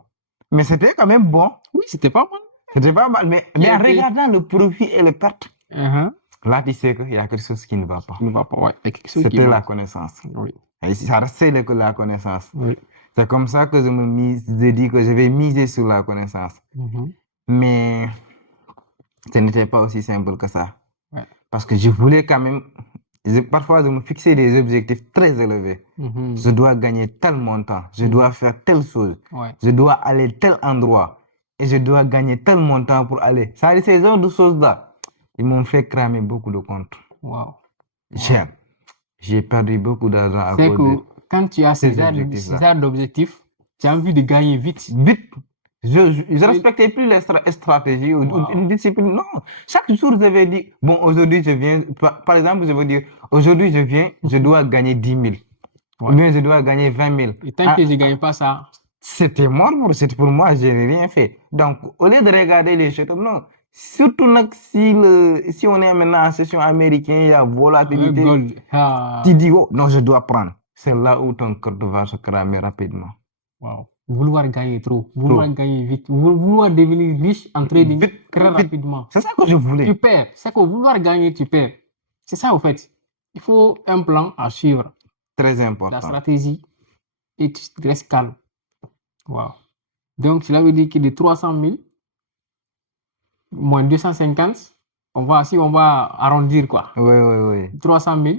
Mais c'était quand même bon. Oui, c'était pas mal. C'était pas mal. Mais en était- regardant le profit et les pertes, Uh-huh. là, tu sais qu'il y a quelque chose qui ne va pas. Il ne va pas, ouais. Il y a quelque chose qui C'était la manque. connaissance. Oui, Et ça restait la connaissance. oui. C'est comme ça que je dis que je vais miser sur la connaissance. Mhm. Mais ce n'était pas aussi simple que ça. Ouais. Parce que je voulais quand même, parfois je me fixais des objectifs très élevés. Mhm. Je dois gagner tel montant, je dois faire telle chose, Ouais. je dois aller tel endroit et je dois gagner tel montant pour aller. Ça, ces genres de choses-là, ils m'ont fait cramer beaucoup de comptes. Waouh. J'ai perdu beaucoup d'argent à C'est cause que de quand tu as ces ces objectifs-là. genres d'objectifs, tu as envie de gagner vite. Vite. Je respectais plus les stratégies ou Wow. une discipline. Non. Chaque jour, je vais dire, bon, aujourd'hui, je viens, par exemple, je vais dire, aujourd'hui, je viens, je dois gagner 10 000. Ou Ouais. bien je dois gagner 20 000. Et tant que je ne gagne pas ça, C'était mort, c'était pour moi, je n'ai rien fait. Donc, au lieu de regarder les choses, non. Surtout si on est maintenant en session américaine, il y a avec volatilité. gold. Ah. Tu dis, oh, non, je dois prendre. C'est là où ton cœur va se cramer rapidement. Wow. Vouloir gagner trop, vouloir gagner vite, vouloir devenir riche en trading Vite, très vite. rapidement. C'est ça que je voulais. Tu perds. C'est que vouloir gagner, tu perds. C'est ça, au fait. Il faut un plan à suivre, Très la important. stratégie, et tu restes calme. Wow. Donc, cela veut dire que de 300 000, moins 250, si on va arrondir, quoi. Oui. 300 000,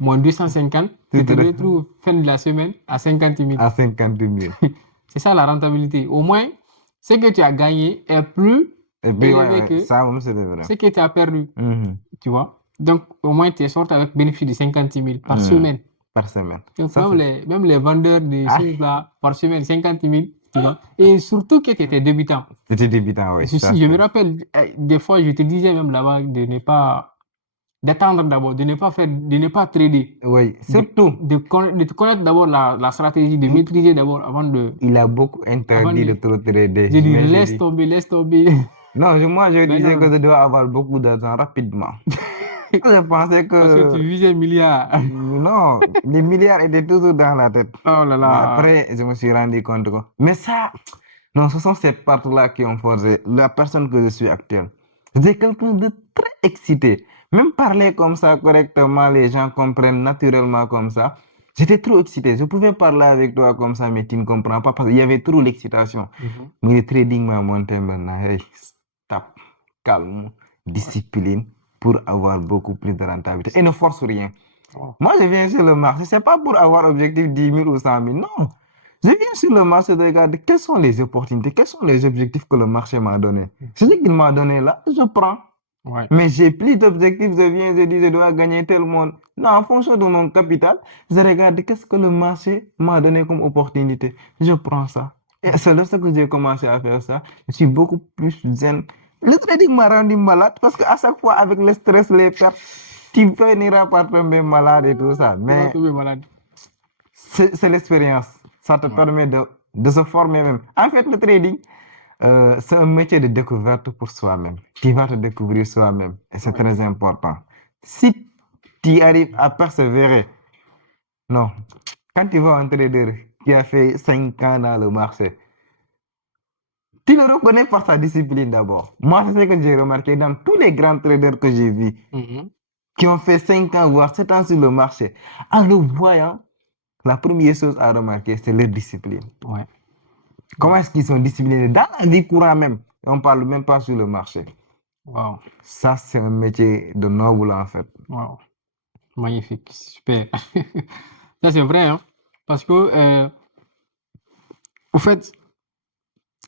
moins 250, tu te Tout à fait. retrouves fin de la semaine à 50 000. À 50 000. C'est ça la rentabilité. Au moins, ce que tu as gagné est plus Et puis, élevé que ça, c'était vrai. ce que tu as perdu. Mhm. Tu vois? Donc, au moins, tu es sorti avec bénéfice de 50 000 par semaine. Par semaine. Donc, Ça, même les vendeurs de Ah. choses là, par semaine, 50 000. Tu vois? Et surtout que tu étais débutant. C'était débutant, oui. Je me rappelle, des fois, je te disais même là-bas de ne pas. D'attendre d'abord, de ne pas trader. Oui, surtout. De connaître d'abord la stratégie, de maîtriser d'abord avant de. Il a beaucoup interdit de trop trader. Je dis, Mais laisse tomber. Non, moi, je Mais disais non. que je dois avoir beaucoup d'argent rapidement. Je pensais Parce que tu que. visais milliard. Non, les milliards étaient toujours dans la tête. Oh là Mais là. après, je me suis rendu compte que. Mais ça, non, ce sont ces parties-là qui ont forgé la personne que je suis actuelle. J'étais quelqu'un de très excité. Même parler comme ça correctement, les gens comprennent naturellement comme ça. J'étais trop excité. Je pouvais parler avec toi comme ça, mais tu ne comprends pas parce qu'il y avait trop l'excitation. Mais le trading m'a monté maintenant. Hey, stop, calme, discipline pour avoir beaucoup plus de rentabilité. Et ne force rien. Oh. Moi, je viens sur le marché, c'est pas pour avoir objectif 10 000 ou 100 000. Non. Je viens sur le marché de regarder quelles sont les opportunités, quels sont les objectifs que le marché m'a donné. Ce qu'il m'a donné là, je prends. Ouais. Mais j'ai plus d'objectifs, je viens, je dis, je dois gagner tel monde. Non, en fonction de mon capital, je regarde qu'est-ce que le marché m'a donné comme opportunité. Je prends ça. Et c'est lorsque j'ai commencé à faire ça, je suis beaucoup plus zen. Le trading m'a rendu malade parce qu'à chaque fois, avec le stress, les pertes, tu finiras par tomber malade et tout ça. Mais Tu vas tomber malade. c'est l'expérience. Ça te permet de se former même. En fait, le trading, c'est un métier de découverte pour soi-même. Tu vas te découvrir soi-même. Et c'est très important. Si tu arrives à persévérer, non, quand tu vas en trader, qui a fait 5 ans dans le marché. Tu le reconnais par sa discipline d'abord. Moi, c'est ce que j'ai remarqué dans tous les grands traders que j'ai vus, Mhm. qui ont fait 5 ans, voire 7 ans sur le marché. En le voyant, la première chose à remarquer, c'est leur discipline. Ouais. Comment est-ce qu'ils sont disciplinés dans la vie courante même? On ne parle même pas sur le marché. Wow. Ça, c'est un métier de noble en fait. Wow. Magnifique. Super. Ça, c'est vrai, hein. Parce que, au fait,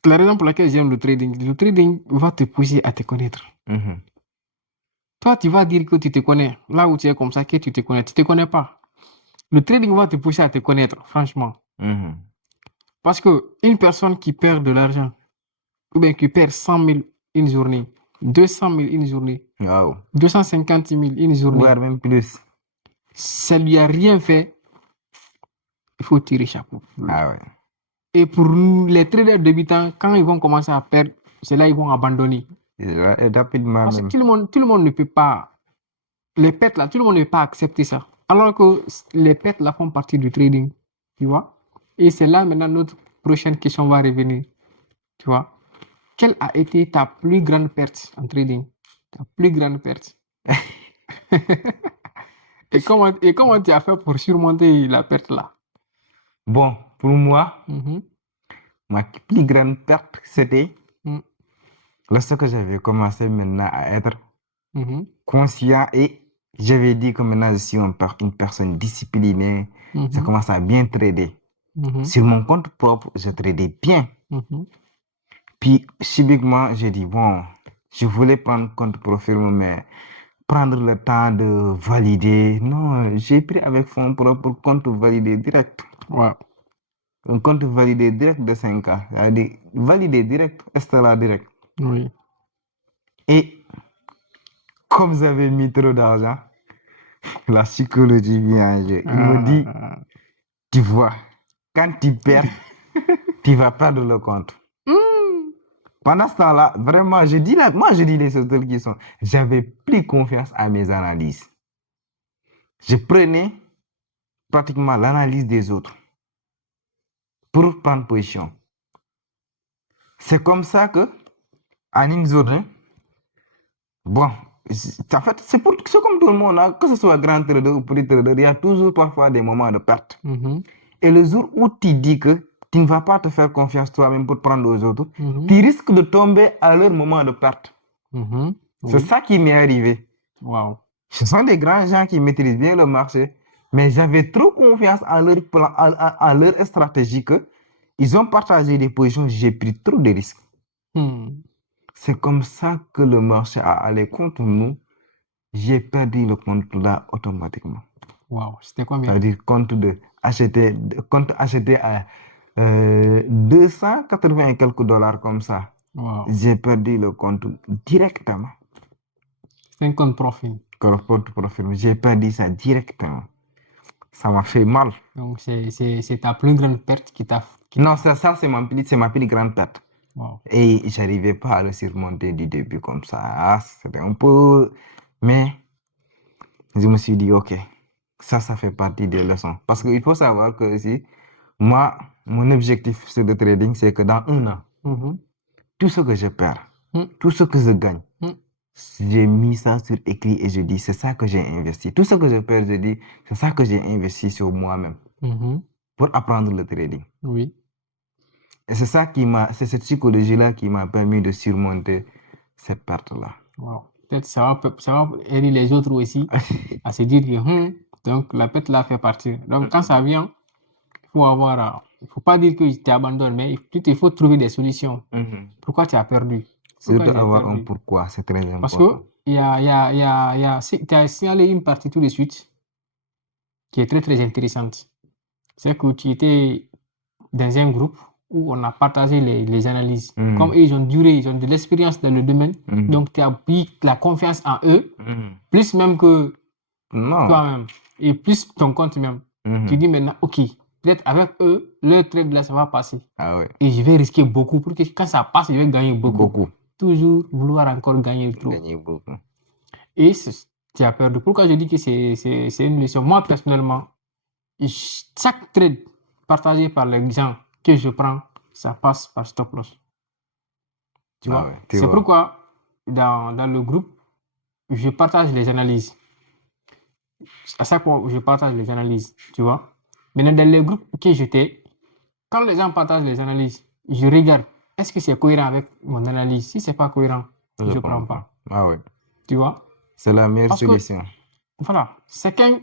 la raison pour laquelle j'aime le trading va te pousser à te connaître. Mhm. Toi, tu vas dire que tu te connais. Là où tu es comme ça, que tu te connais. Tu ne te connais pas. Le trading va te pousser à te connaître, franchement. Mhm. Parce qu'une personne qui perd de l'argent, ou bien qui perd 100 000 une journée, 200 000 une journée, Wow. 250 000 une journée, Voire même plus. ça lui a rien fait, il faut tirer chapeau. Ah ouais. Et pour nous, les traders débutants, quand ils vont commencer à perdre, c'est là qu'ils vont abandonner. Et rapidement Parce que même. tout le monde ne peut pas, les pertes là, tout le monde ne peut pas accepter ça. Alors que les pertes là font partie du trading, tu vois. Et c'est là maintenant notre prochaine question va revenir, tu vois. Quelle a été ta plus grande perte en trading? Ta plus grande perte. Et comment tu as fait pour surmonter la perte là? Bon, pour moi, Mhm. ma plus grande perte, c'était Mm. lorsque j'avais commencé maintenant à être Mhm. conscient et j'avais dit que maintenant je suis une personne disciplinée, je Mhm. commence à bien trader. Mhm. Sur mon compte propre, je tradais bien. Mhm. Puis, subitement, j'ai dit, bon, je voulais prendre compte profil, mais prendre le temps de valider. Non, j'ai pris avec fonds propre compte validé direct. Ouais. Un compte validé direct de 5 ans. C'est-à-dire, validé direct, Estella direct. Oui. Et comme j'avais mis trop d'argent, la psychologie vient en jeu. Il me dit, tu vois, quand tu perds, tu vas perdre le compte. Mm. Pendant ce temps-là, vraiment, moi je dis les choses telles qu'elles sont. J'avais plus confiance à mes analyses. Je prenais pratiquement l'analyse des autres pour prendre position. C'est comme ça que, en une journée, bon, en fait, c'est comme tout le monde, hein, que ce soit grand trader ou petit trader, il y a toujours parfois des moments de perte. Mhm. Et le jour où tu dis que tu ne vas pas te faire confiance toi-même pour prendre aux autres, Mhm. tu risques de tomber à leur moment de perte. Mhm. C'est Oui. ça qui m'est arrivé. Wow. Ce sont des grands gens qui maîtrisent bien le marché, mais j'avais trop confiance en leur plan, en leur stratégie que ils ont partagé des positions, j'ai pris trop de risques. Mm. C'est comme ça que le marché a allé contre nous. J'ai perdu le compte là automatiquement. Wow. C'était combien? C'est-à-dire compte acheté à 280 et quelques dollars comme ça. Wow. J'ai perdu le compte directement. C'est un compte profil. Compte profil, j'ai perdu ça directement. Ça m'a fait mal. Donc, c'est ta plus grande perte qui t'a. Non, ça c'est ma plus grande perte. Wow. Et j'arrivais pas à le surmonter du début comme ça. Ah, c'était un peu... Mais je me suis dit, ok, ça fait partie des leçons. Parce qu'il faut savoir que aussi, moi, mon objectif sur le trading, c'est que dans 1 an, Mhm. tout ce que je perds, Mm. tout ce que je gagne, Mm. j'ai mis ça sur écrit et je dis, c'est ça que j'ai investi. Tout ce que je perds, je dis, c'est ça que j'ai investi sur moi-même Mhm. pour apprendre le trading. Oui. Et c'est cette psychologie-là qui m'a permis de surmonter cette perte-là. Wow. Peut-être ça va aider les autres aussi à se dire que donc la perte là fait partie. Donc quand ça vient, il faut pas dire que tu abandonnes, mais il faut trouver des solutions. Pourquoi tu as perdu? Pourquoi Surtout j'ai avoir un perdu? pourquoi, c'est très Parce important. que tu as signalé une partie tout de suite qui est très très intéressante. C'est que tu étais dans un groupe où on a partagé les analyses. Comme ils ont de l'expérience dans le domaine, donc tu as pris la confiance en eux, plus même que Non. toi-même, et plus ton compte même. Tu dis maintenant, ok, peut-être avec eux, le trade là, ça va passer. Ah ouais. Et je vais risquer beaucoup pour que quand ça passe, je vais gagner beaucoup. Beaucoup. Toujours vouloir encore gagner trop. Gagner beaucoup. Et tu as perdu. Pourquoi je dis que c'est une leçon? Moi, personnellement, chaque trade partagé par les gens que je prends, ça passe par stop loss. Tu vois? Ah ouais, tu C'est vois. pourquoi dans le groupe, je partage les analyses. À chaque fois, je partage les analyses, tu vois. Maintenant, dans les groupes que j'étais, quand les gens partagent les analyses, je regarde, est-ce que c'est cohérent avec mon analyse? Si c'est pas cohérent, je ne prends pas. Ah ouais, Tu vois? c'est la meilleure Parce que, solution. voilà,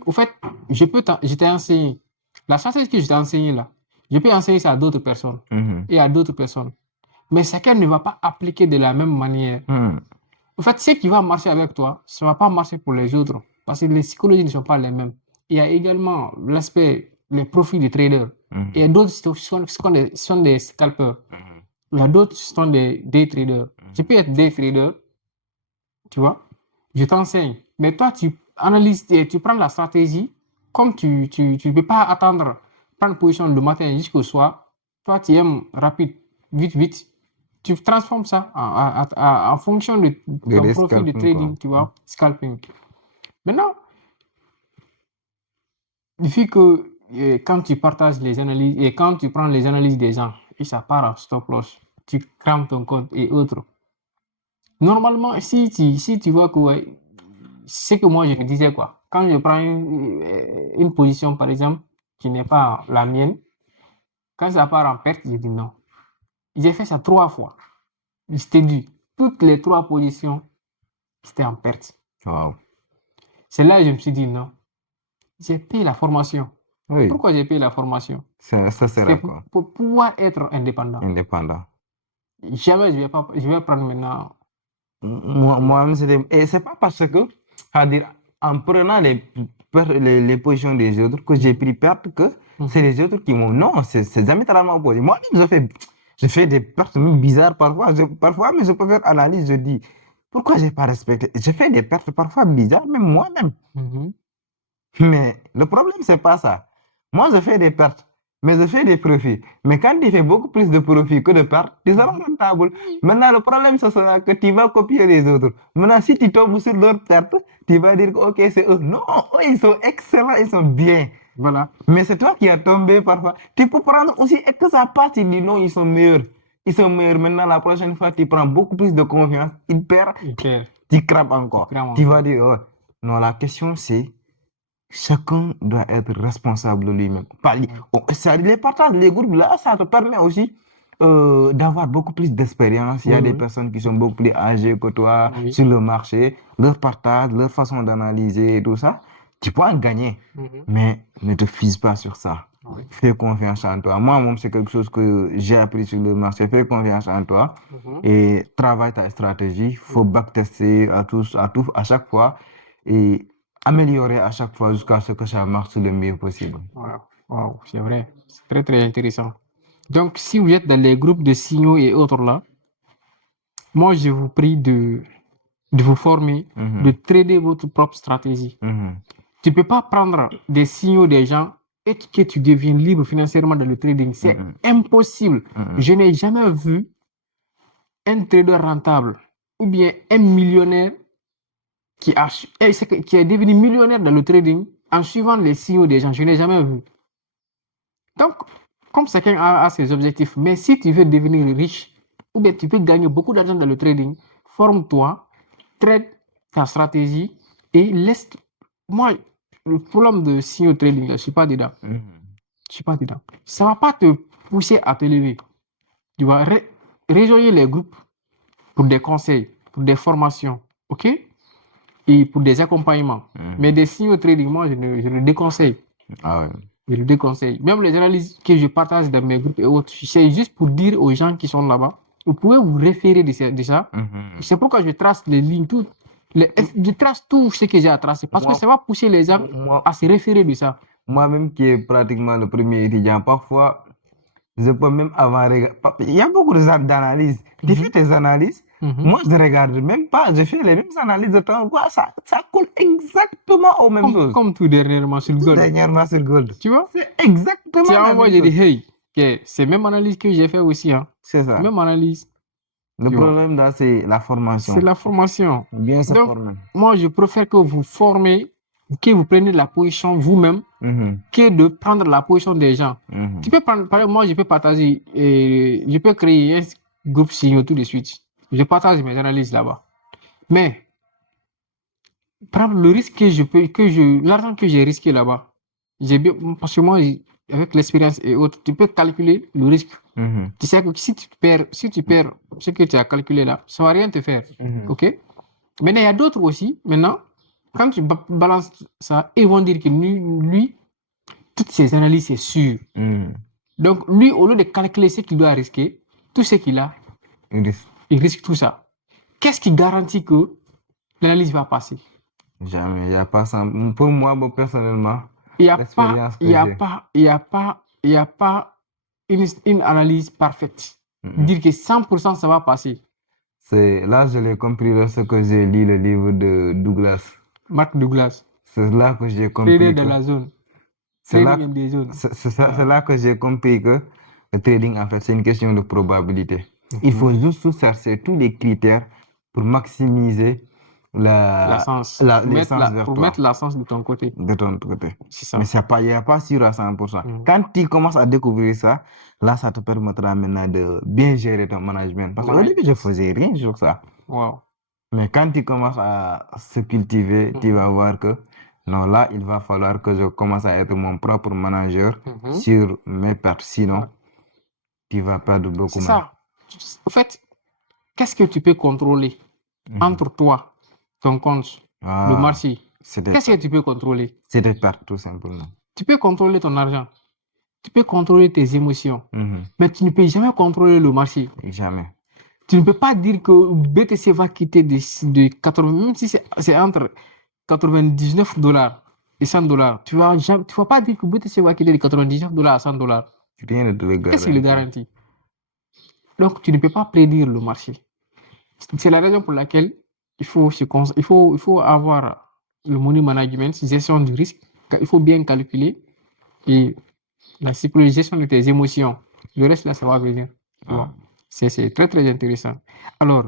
au fait, je t'ai enseigné. La stratégie que je t'ai enseignée là, je peux enseigner ça à d'autres personnes Mhm. et à d'autres personnes. Mais chacun ne va pas appliquer de la même manière. Mhm. En fait, ce qui va marcher avec toi, ça ne va pas marcher pour les autres. Parce que les psychologies ne sont pas les mêmes. Il y a également l'aspect, les profils des traders. Mhm. Et d'autres sont des scalpers. Mhm. Il y a d'autres qui sont des day traders. Tu peux être day trader, tu vois. Je t'enseigne. Mais toi, tu analyses, tu prends la stratégie. Comme tu ne peux pas attendre, prendre position le matin jusqu'au soir. Toi, tu aimes rapide, vite. Tu transformes ça en fonction de ton profil de scalping, trading, quoi. tu vois, scalping. Maintenant, vu que quand tu partages les analyses et quand tu prends les analyses des gens et ça part en stop loss, tu crames ton compte et autres. Normalement, si tu vois que ouais, c'est que moi je me disais quoi, quand je prends une position par exemple qui n'est pas la mienne, quand ça part en perte, je dis non. J'ai fait ça 3 fois. Je t'ai dit, toutes les 3 positions, c'était en perte. Wow. C'est là que je me suis dit non. J'ai payé la formation. Oui, Pourquoi j'ai payé la formation? ça sert C'est à quoi? pour pouvoir être indépendant. Indépendant. Jamais je vais prendre maintenant. Moi-même, et c'est pas parce que, c'est-à-dire, en prenant les positions des autres, que j'ai pris perte, que c'est les autres qui m'ont. Non, c'est diamétralement opposé. Moi-même, je fais des pertes même bizarres parfois. Parfois, mais je peux faire analyse, je dis, pourquoi j'ai pas respecté? Je fais des pertes parfois bizarres, même moi-même. Mhm. Mais le problème, c'est pas ça. Moi, je fais des pertes, mais je fais des profits. Mais quand tu fais beaucoup plus de profits que de pertes, tu seras rentable. Maintenant, le problème, ce sera que tu vas copier les autres. Maintenant, si tu tombes sur leurs pertes, tu vas dire que, OK, c'est eux. Non, eux, ils sont excellents, ils sont bien. Voilà. Mais c'est toi qui as tombé parfois. Tu peux prendre aussi, et que ça passe, tu dis non, ils sont meilleurs. Ils sont meilleurs. Maintenant, la prochaine fois, tu prends beaucoup plus de confiance. Ils perdent, Hyper. tu crapes encore. crames Tu encore. vas dire, oh. Non, la question, c'est chacun doit être responsable de lui-même. Les partages, les groupes, là, ça te permet aussi d'avoir beaucoup plus d'expérience. Il y a Oui, des oui. personnes qui sont beaucoup plus âgées que toi Oui. sur le marché, leur partage, leur façon d'analyser et tout ça. Tu peux en gagner, Mhm. mais ne te fise pas sur ça. Oui. Fais confiance en toi. Moi, c'est quelque chose que j'ai appris sur le marché. Fais confiance en toi Mhm. et travaille ta stratégie. Il faut backtester à chaque fois et améliorer à chaque fois jusqu'à ce que ça marche le mieux possible. Voilà. Wow, c'est vrai. C'est très, très intéressant. Donc, si vous êtes dans les groupes de signaux et autres là, moi, je vous prie de vous former, de trader votre propre stratégie. Mhm. Tu ne peux pas prendre des signaux des gens et que tu deviens libre financièrement dans le trading. C'est impossible. Je n'ai jamais vu un trader rentable ou bien un millionnaire qui est devenu millionnaire dans le trading en suivant les signaux des gens. Je n'ai jamais vu. Donc, comme chacun a ses objectifs, mais si tu veux devenir riche ou bien tu veux gagner beaucoup d'argent dans le trading, forme-toi, trade ta stratégie et laisse. Moi, le problème de signaux trading, je ne suis pas dedans. Je suis pas dedans. Ça ne va pas te pousser à te lever. Tu vas rejoindre les groupes pour des conseils, pour des formations, ok? Et pour des accompagnements. Mais des signaux trading, moi, je le déconseille. Ah ouais. Je le déconseille. Même les analyses que je partage dans mes groupes et autres, c'est juste pour dire aux gens qui sont là-bas, vous pouvez vous référer de ça. C'est pourquoi je trace les lignes, je trace tout ce que j'ai à tracer, parce que ça va pousser les gens à se référer de ça. Moi-même qui est pratiquement le premier étudiant, parfois, je peux même avant il y a beaucoup d'analyses. Tu fais tes analyses. Moi, je ne regarde même pas. Je fais les mêmes analyses de temps. Ça colle exactement aux mêmes choses. Comme tout dernièrement sur Gold. Dernièrement sur Gold. Tu vois? C'est exactement C'est la à même moi, chose. j'ai dit, hey, c'est la même analyse que j'ai fait aussi. Hein. C'est ça. Même analyse. Le problème là, c'est la formation. C'est la formation. Bien se Donc, former. moi, je préfère que vous formez que vous preniez la position vous-même Mhm. que de prendre la position des gens. Mhm. Tu peux prendre, par exemple, moi, je peux partager, je peux créer un groupe signaux tout de suite. Je partage mes analyses là-bas. Mais, prendre le risque l'argent que j'ai risqué là-bas, parce que moi, avec l'expérience et autres, tu peux calculer le risque. Mhm. Tu sais que si tu perds ce que tu as calculé là, ça ne va rien te faire. Mhm. OK? Maintenant, il y a d'autres aussi. Maintenant, quand tu balances ça, ils vont dire que lui, toutes ses analyses, c'est sûr. Mhm. Donc, lui, au lieu de calculer ce qu'il doit risquer, tout ce qu'il a, il risque tout ça. Qu'est-ce qui garantit que l'analyse va passer? Jamais. Il n'y a pas ça. Pour moi, bon, personnellement, Il n'y a l'expérience pas, que il y a j'ai. pas, il y a pas, il y a pas une analyse parfaite. Mhm. Dire que 100% ça va passer. Là, je l'ai compris lorsque j'ai lu le livre de Douglas. Mark Douglas, C'est là que j'ai trader compris de que la zone. c'est là, Trading in des zones. c'est là que j'ai compris que le trading, en fait, c'est une question de probabilité. Il faut juste chercher tous les critères pour maximiser La sens. les sens vers Pour toi, mettre la sens de ton côté. de ton côté. C'est ça. Mais il n'y a pas sûr à 100%. Mhm. Quand tu commences à découvrir ça, là, ça te permettra maintenant de bien gérer ton management. Parce qu'au début, je faisais rien sur ça. Wow. Mais quand tu commences à se cultiver, tu vas voir que non, là, il va falloir que je commence à être mon propre manager Mhm. sur mes pertes. Sinon, Ouais. tu vas perdre beaucoup C'est mal. ça. En fait, qu'est-ce que tu peux contrôler Mhm. entre toi, ton compte, le Ah, marché? c'est des Qu'est-ce que pertes. tu peux contrôler? C'est des pertes, tout simplement. Tu peux contrôler ton argent. Tu peux contrôler tes émotions. Mhm. Mais tu ne peux jamais contrôler le marché. Jamais. Tu ne peux pas dire que BTC va quitter de 80, même si c'est entre 99 dollars et 100 dollars. Tu vas pas dire que BTC va quitter de 99 dollars à 100 dollars. Rien ne te le Qu'est-ce qui le garantit. garantit? Donc, tu ne peux pas prédire le marché. C'est la raison pour laquelle il faut avoir le money management, gestion du risque. Il faut bien calculer et la psychologisation de tes émotions. Le reste, là, ça va venir. Tu vois. C'est très, très intéressant. Alors,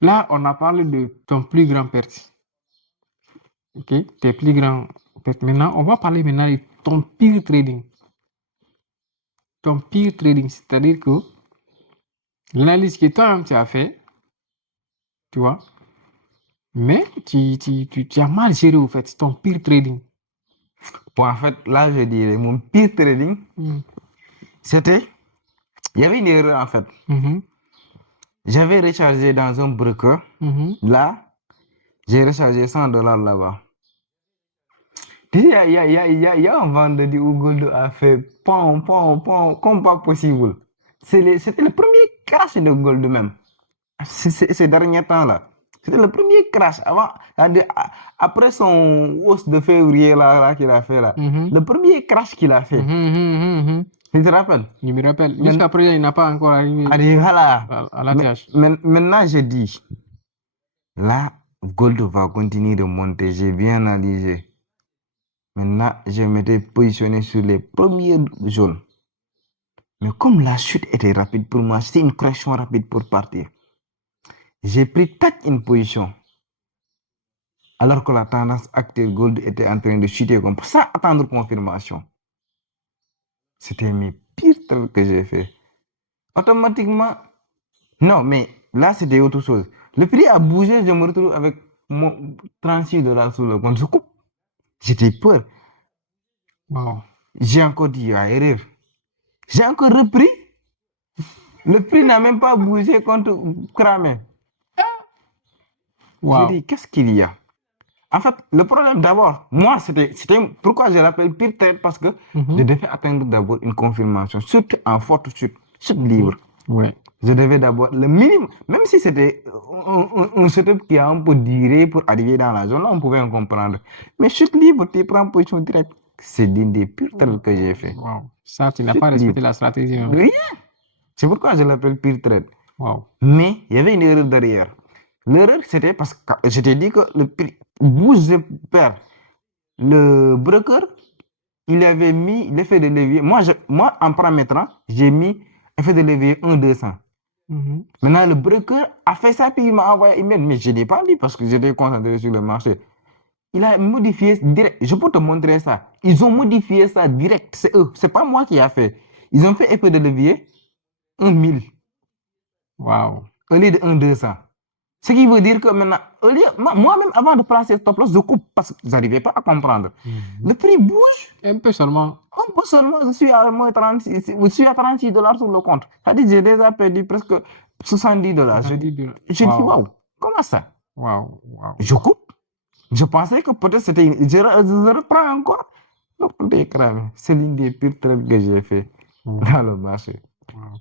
là, on a parlé de ton plus grand perte. OK? Tes plus grands pertes. Maintenant, on va parler maintenant de ton pire trading. Ton pire trading, c'est-à-dire que l'analyse que toi-même tu as fait, tu vois, mais tu as mal géré, au fait, ton pire trading. Bon, en fait, là, je dirais, mon pire trading, c'était, il y avait une erreur, en fait. Mhm, J'avais rechargé dans un broker. mhm. Là, j'ai rechargé 100 dollars là-bas. Il y a un vendredi où Gold a fait pom, comme pas possible. C'était le premier crash de Gold même. Ces derniers temps-là. C'était le premier crash. Après son hausse de février là, qu'il a fait là. Mhm. Le premier crash qu'il a fait. Tu te rappelles? Je me rappelle. Jusqu'à présent, il n'a pas encore arrivé Voilà. à l'ATH. Maintenant, je dis, là, Gold va continuer de monter. J'ai bien analysé. Maintenant, je m'étais positionné sur les premières zones. Mais comme la chute était rapide pour moi, c'était une correction rapide pour partir. J'ai pris une position. Alors que la tendance actuelle Gold était en train de chuter comme sans attendre confirmation. C'était mes pires trucs que j'ai fait. Automatiquement, non, mais là, c'était autre chose. Le prix a bougé, je me retrouve avec mon 36 dollars sur le compte. Je coupe. J'étais peur. Wow. J'ai encore dit, il y a erreur. J'ai encore repris. Le prix n'a même pas bougé contre cramé. Wow. J'ai dit, qu'est-ce qu'il y a? En fait, le problème d'abord, moi, c'était pourquoi je l'appelle pire trade, parce que je devais atteindre d'abord une confirmation, surtout en forte chute libre. Ouais. Je devais d'abord le minimum, même si c'était un setup qui a un peu duré pour arriver dans la zone, là, on pouvait en comprendre. Mais chute libre, tu prends position directe. C'est l'une des pires trades que j'ai fait. Wow. Ça, tu n'as Chute pas respecté libre. la stratégie. Hein. Rien. C'est pourquoi je l'appelle pire trade. Wow. Mais il y avait une erreur derrière. L'erreur, c'était parce que je t'ai dit que le prix bouge de pair. Le broker, il avait mis l'effet de levier. Moi, en paramétrant, j'ai mis effet de levier 1,200. Maintenant, le broker a fait ça, puis il m'a envoyé un email. Mais je n'ai pas lu parce que j'étais concentré sur le marché. il a modifié direct. Je peux te montrer ça. Ils ont modifié ça direct. C'est eux. C'est pas moi qui a fait. Ils ont fait effet de levier 1 000 Waouh. au lieu de 1 200. Ce qui veut dire que maintenant, moi-même, avant de placer stop loss, je coupe parce que je n'arrivais pas à comprendre. Le prix bouge. Un peu seulement. Un peu seulement, je suis à moins 36, je suis à $36 sur le compte. C'est-à-dire j'ai déjà perdu presque $70. Je dis waouh, comment ça? Waouh. Je coupe. Je pensais que peut-être c'était je reprends encore. Le compte est cramé. C'est l'une des pires trades que j'ai fait dans le marché. Wow.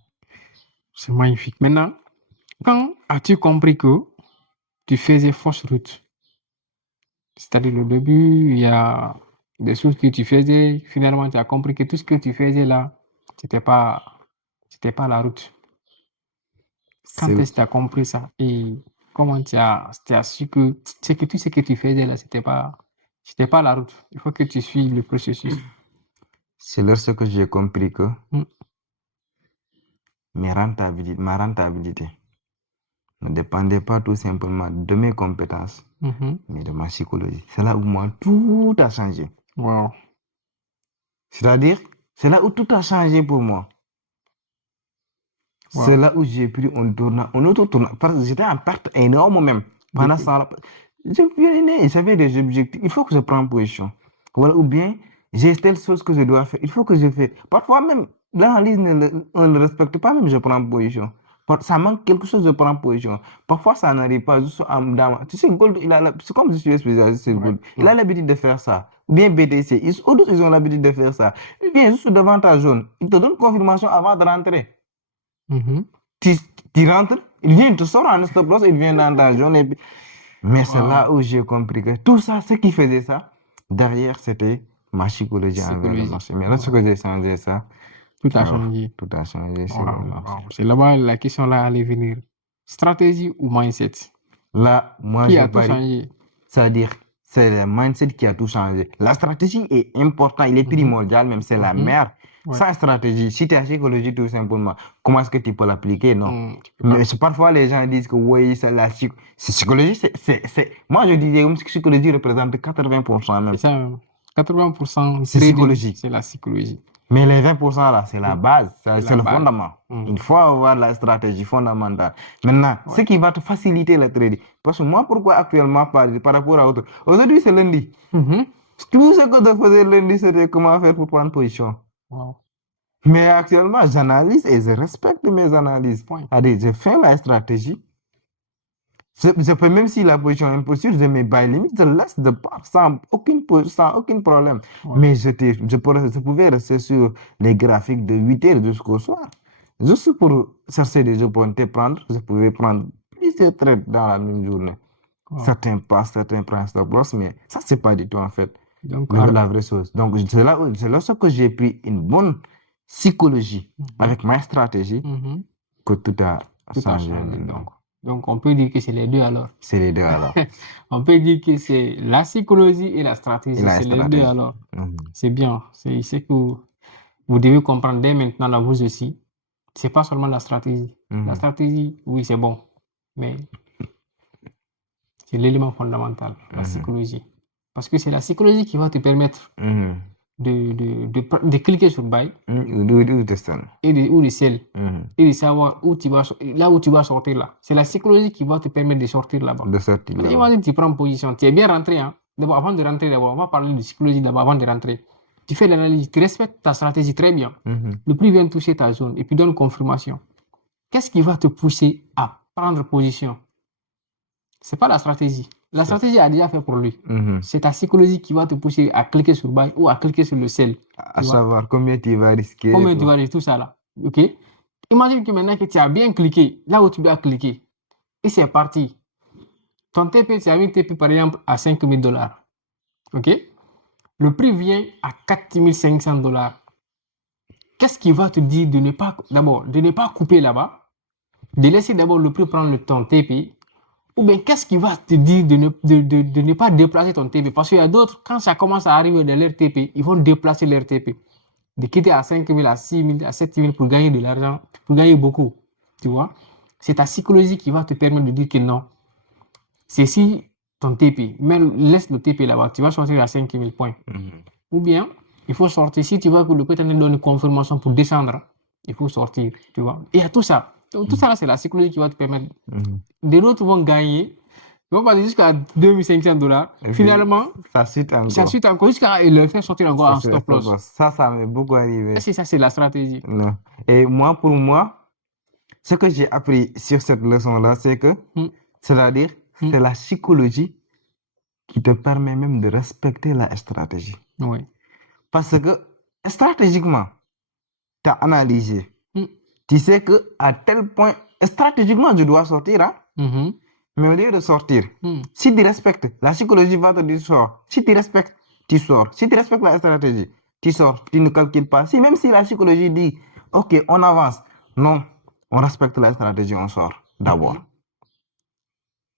C'est magnifique. Maintenant, quand as-tu compris que tu faisais fausse route? C'est-à-dire, au début, il y a des choses que tu faisais. Finalement, tu as compris que tout ce que tu faisais là, c'était pas la route. Quand est-ce que tu as compris ça? Et comment tu as su que tout ce que tu faisais là, c'était pas la route. Il faut que tu suives le processus. C'est lorsque j'ai compris que ma rentabilité ne dépendait pas tout simplement de mes compétences, mais de ma psychologie. C'est là où moi, tout a changé. Wow. C'est-à-dire, c'est là où tout a changé pour moi. Wow. C'est là où j'ai pris un autre tournant. Parce que j'étais en perte énorme même. Pendant ça, j'avais des objectifs. Il faut que je prenne position. Voilà, ou bien, j'ai telle chose que je dois faire. Il faut que je fasse. Parfois même, l'analyse on ne respecte pas, même je prends position. Ça manque quelque chose, je prends position. Parfois, ça n'arrive pas. Juste tu sais, Gold, c'est comme je suis spécialiste sur Gold. Il a l'habitude de faire ça. Ou bien BTC. Ils ont l'habitude de faire ça. Il vient juste devant ta zone. Il te donne confirmation avant de rentrer. Tu rentres, il vient, te sort en stop loss, il vient dans ta zone. Mais c'est là où j'ai compris que tout ça, ce qui faisait ça, derrière, c'était ma psychologie envers le marché. Mais lorsque j'ai changé ça, tout a changé. Tout a changé. C'est là-bas la question là allait venir. Stratégie ou mindset? Là, moi, qui a tout changé? C'est-à-dire, c'est le mindset qui a tout changé. La stratégie est importante, il est primordial, même c'est la mère. Sans stratégie, si tu as psychologie tout simplement, comment est-ce que tu peux l'appliquer? Non. Mais parfois, les gens disent que oui, c'est la psychologie. Moi, je dis que psychologie représente 80% même. C'est ça même. 80% c'est psychologique. C'est la psychologie. Mais les 20% là, c'est la base, c'est le fondament. Il faut avoir la stratégie fondamentale. Maintenant, ce qui va te faciliter le trading. Parce que moi, pourquoi actuellement par rapport à autre? Aujourd'hui, c'est lundi. Tout ce que je faisais lundi, c'était comment faire pour prendre position. Mais actuellement, j'analyse et je respecte mes analyses. C'est-à-dire, je fais la stratégie. Je peux, même si la position est impossible, je mets buy limit, je laisse de part sans aucun problème. Mais je pouvais rester sur les graphiques de 8 heures jusqu'au soir. Juste pour chercher des opportunités prendre, je pouvais prendre plusieurs trades dans la même journée. Certains passent, certains prennent stop loss, mais ça, c'est pas du tout en fait la vraie chose. Donc, c'est là que j'ai pris une bonne psychologie avec ma stratégie que tout a changé. Donc, on peut dire que c'est les deux alors. C'est les deux alors. On peut dire que c'est la psychologie et la stratégie. C'est les deux alors. C'est bien. C'est ce que vous devez comprendre dès maintenant là, vous aussi. C'est pas seulement la stratégie. La stratégie, oui, c'est bon. Mais c'est l'élément fondamental, la psychologie. Parce que c'est la psychologie qui va te permettre de cliquer sur buy ou de sell et de savoir où tu vas sortir là. C'est la psychologie qui va te permettre de sortir là-bas. Imagine, tu prends position, tu es bien rentré. D'abord, avant de rentrer, on va parler de psychologie d'abord avant de rentrer. Tu fais l'analyse, tu respectes ta stratégie très bien. Le prix vient toucher ta zone et puis donne confirmation. Qu'est-ce qui va te pousser à prendre position? C'est pas la stratégie. La stratégie a déjà fait pour lui. C'est ta psychologie qui va te pousser à cliquer sur buy ou à cliquer sur le sell. À savoir combien tu vas risquer. Combien tu vas risquer, tout ça là. Ok? Imagine que maintenant que tu as bien cliqué, là où tu dois cliquer, et c'est parti. Ton TP, tu as mis TP par exemple à $5,000. Ok? Le prix vient à $4,500. Qu'est-ce qui va te dire de ne pas couper là-bas, de laisser d'abord le prix prendre ton TP? Ou bien, qu'est-ce qui va te dire de ne pas déplacer ton TP? Parce qu'il y a d'autres, quand ça commence à arriver dans leur TP, ils vont déplacer leur TP. De quitter à 5,000, à 6,000, à 7,000 pour gagner de l'argent, pour gagner beaucoup. Tu vois? C'est ta psychologie qui va te permettre de dire que non. Ceci ton TP. Mais laisse le TP là-bas, tu vas sortir à 5000 points. Ou bien, il faut sortir. Si tu vois que le prêt donne une confirmation pour descendre, il faut sortir, tu vois. Et il y a tout ça. Tout ça là, c'est la psychologie qui va te permettre. Des autres vont gagner. Ils vont passer jusqu'à $2500. Et puis, Finalement, ça suite ça encore. suit encore jusqu'à le faire sortir encore en C'est stop loss. ça m'est beaucoup arrivé. Est-ce que ça, c'est la stratégie? Non. Et moi, pour moi, ce que j'ai appris sur cette leçon-là, c'est que, c'est-à-dire, c'est la psychologie qui te permet même de respecter la stratégie. Oui. Parce que, stratégiquement, tu as analysé. Tu sais que à tel point, stratégiquement, je dois sortir, hein? Mais au lieu de sortir, si tu respectes, la psychologie va te dire sors. Si tu respectes, tu sors. Si tu respectes la stratégie, tu sors. Tu ne calcules pas. Même si la psychologie dit, ok, on avance. Non, on respecte la stratégie, on sort d'abord.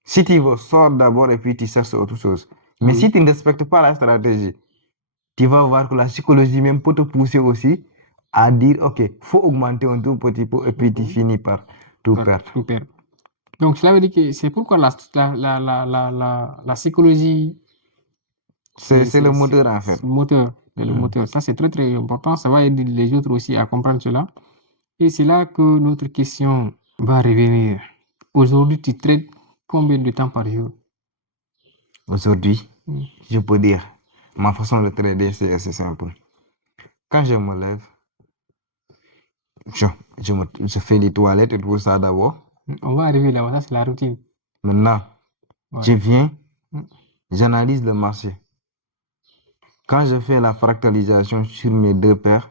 Si tu veux, sors d'abord et puis tu cherches autre chose. Mais si tu ne respectes pas la stratégie, tu vas voir que la psychologie même peut te pousser aussi à dire, ok, faut augmenter un tout petit peu et puis tu finis par tout perdre. Donc, cela veut dire que c'est pourquoi la psychologie, c'est le moteur en fait. Le moteur. Ça, c'est très, très important. Ça va aider les autres aussi à comprendre cela. Et c'est là que notre question va revenir. Aujourd'hui, tu traites combien de temps par jour? Aujourd'hui, je peux dire, ma façon de trader, c'est assez simple. Quand je me lève, je fais les toilettes et tout ça d'abord. On va arriver là-bas, ça c'est la routine. Maintenant, je viens, j'analyse le marché. Quand je fais la fractalisation sur mes deux paires,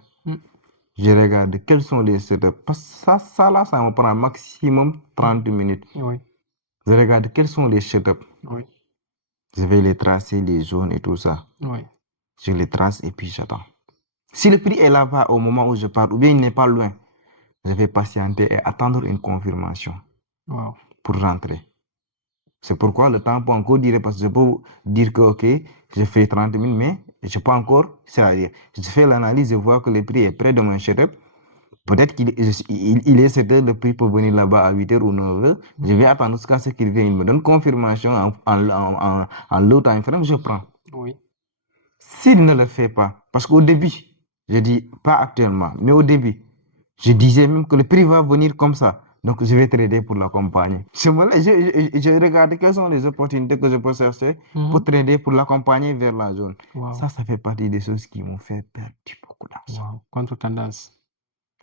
je regarde quels sont les setups. Parce que ça là, ça me prend maximum 30 minutes. Je regarde quels sont les setups. Je vais les tracer, les zones et tout ça. Je les trace et puis j'attends. Si le prix est là-bas au moment où je pars, ou bien il n'est pas loin, je vais patienter et attendre une confirmation pour rentrer. C'est pourquoi le temps peut encore durer, parce que je peux dire que, ok, je fais 30 minutes, mais je peux encore, c'est-à-dire, je fais l'analyse, je vois que le prix est près de mon setup. Peut-être qu'il est 7 heures, le prix peut venir là-bas à 8 heures ou 9 heures. Je vais attendre jusqu'à ce qu'il vienne, il me donne confirmation en low time frame, je prends. S'il ne le fait pas, parce qu'au début, je dis pas actuellement, mais au début, je disais même que le prix va venir comme ça. Donc, je vais trader pour l'accompagner. Je regarde quelles sont les opportunités que je peux chercher pour trader, pour l'accompagner vers la zone. Ça fait partie des choses qui m'ont fait perdre beaucoup d'argent. Contre-tendance.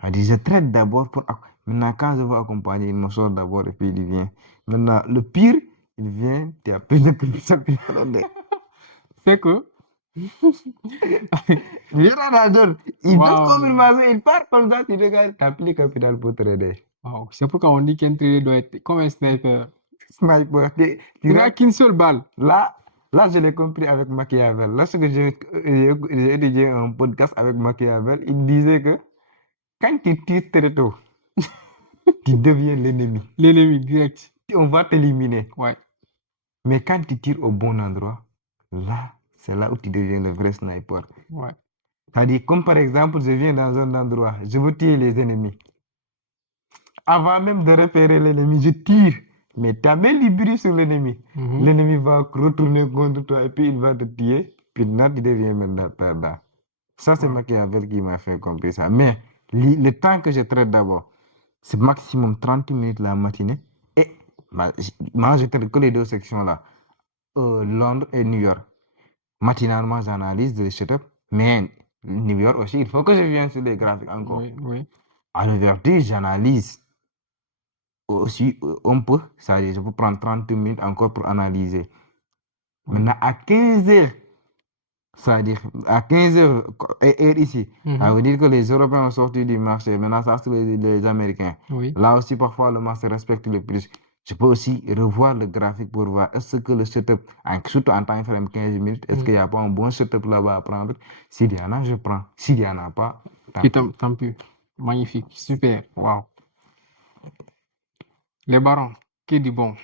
Je trade d'abord pour... Maintenant, quand je veux accompagner, il me sort d'abord et puis il vient. Maintenant, le pire, il vient, tu as plus de capital. C'est que... Il donne confirmation, il part comme ça, tu regardes, tu n'as plus de capital pour trader. C'est pourquoi on dit qu'un trader doit être comme un sniper. Tu n'as qu'une seule balle. Là, je l'ai compris avec Machiavel. Lorsque j'ai étudié un podcast avec Machiavel, il disait que quand tu tires très tôt, tu deviens l'ennemi. L'ennemi direct. On va t'éliminer. Mais quand tu tires au bon endroit, là, c'est là où tu deviens le vrai sniper. C'est-à-dire, comme par exemple, je viens dans un endroit, je veux tuer les ennemis. Avant même de repérer l'ennemi, je tire. Mais tu as mis du bruit sur l'ennemi. L'ennemi va retourner contre toi et puis il va te tuer. Puis là, tu deviens maintenant perdant. Ça, c'est Machiavel qui m'a fait comprendre ça. Mais le temps que je traite d'abord, c'est maximum 30 minutes la matinée. Et moi, je traite que les deux sections-là. Londres et New York. Matinalement, j'analyse le setup. Mais New York aussi, il faut que je vienne sur les graphiques encore. À l'ouverture, j'analyse aussi un peu. C'est-à-dire, je peux prendre 30 minutes encore pour analyser. Maintenant, à 15 heures, c'est-à-dire à 15 heures, heure ici, ça veut dire que les Européens ont sorti du marché. Maintenant, ça, c'est les Américains. Là aussi, parfois, le marché respecte le plus. Je peux aussi revoir le graphique pour voir est-ce que le setup, surtout en temps frame 15 minutes, est-ce qu'il n'y a pas un bon setup là-bas à prendre? S'il y en a, je prends. S'il n'y en a pas, tant pis. Magnifique, super, wow. Les barons, que du bon.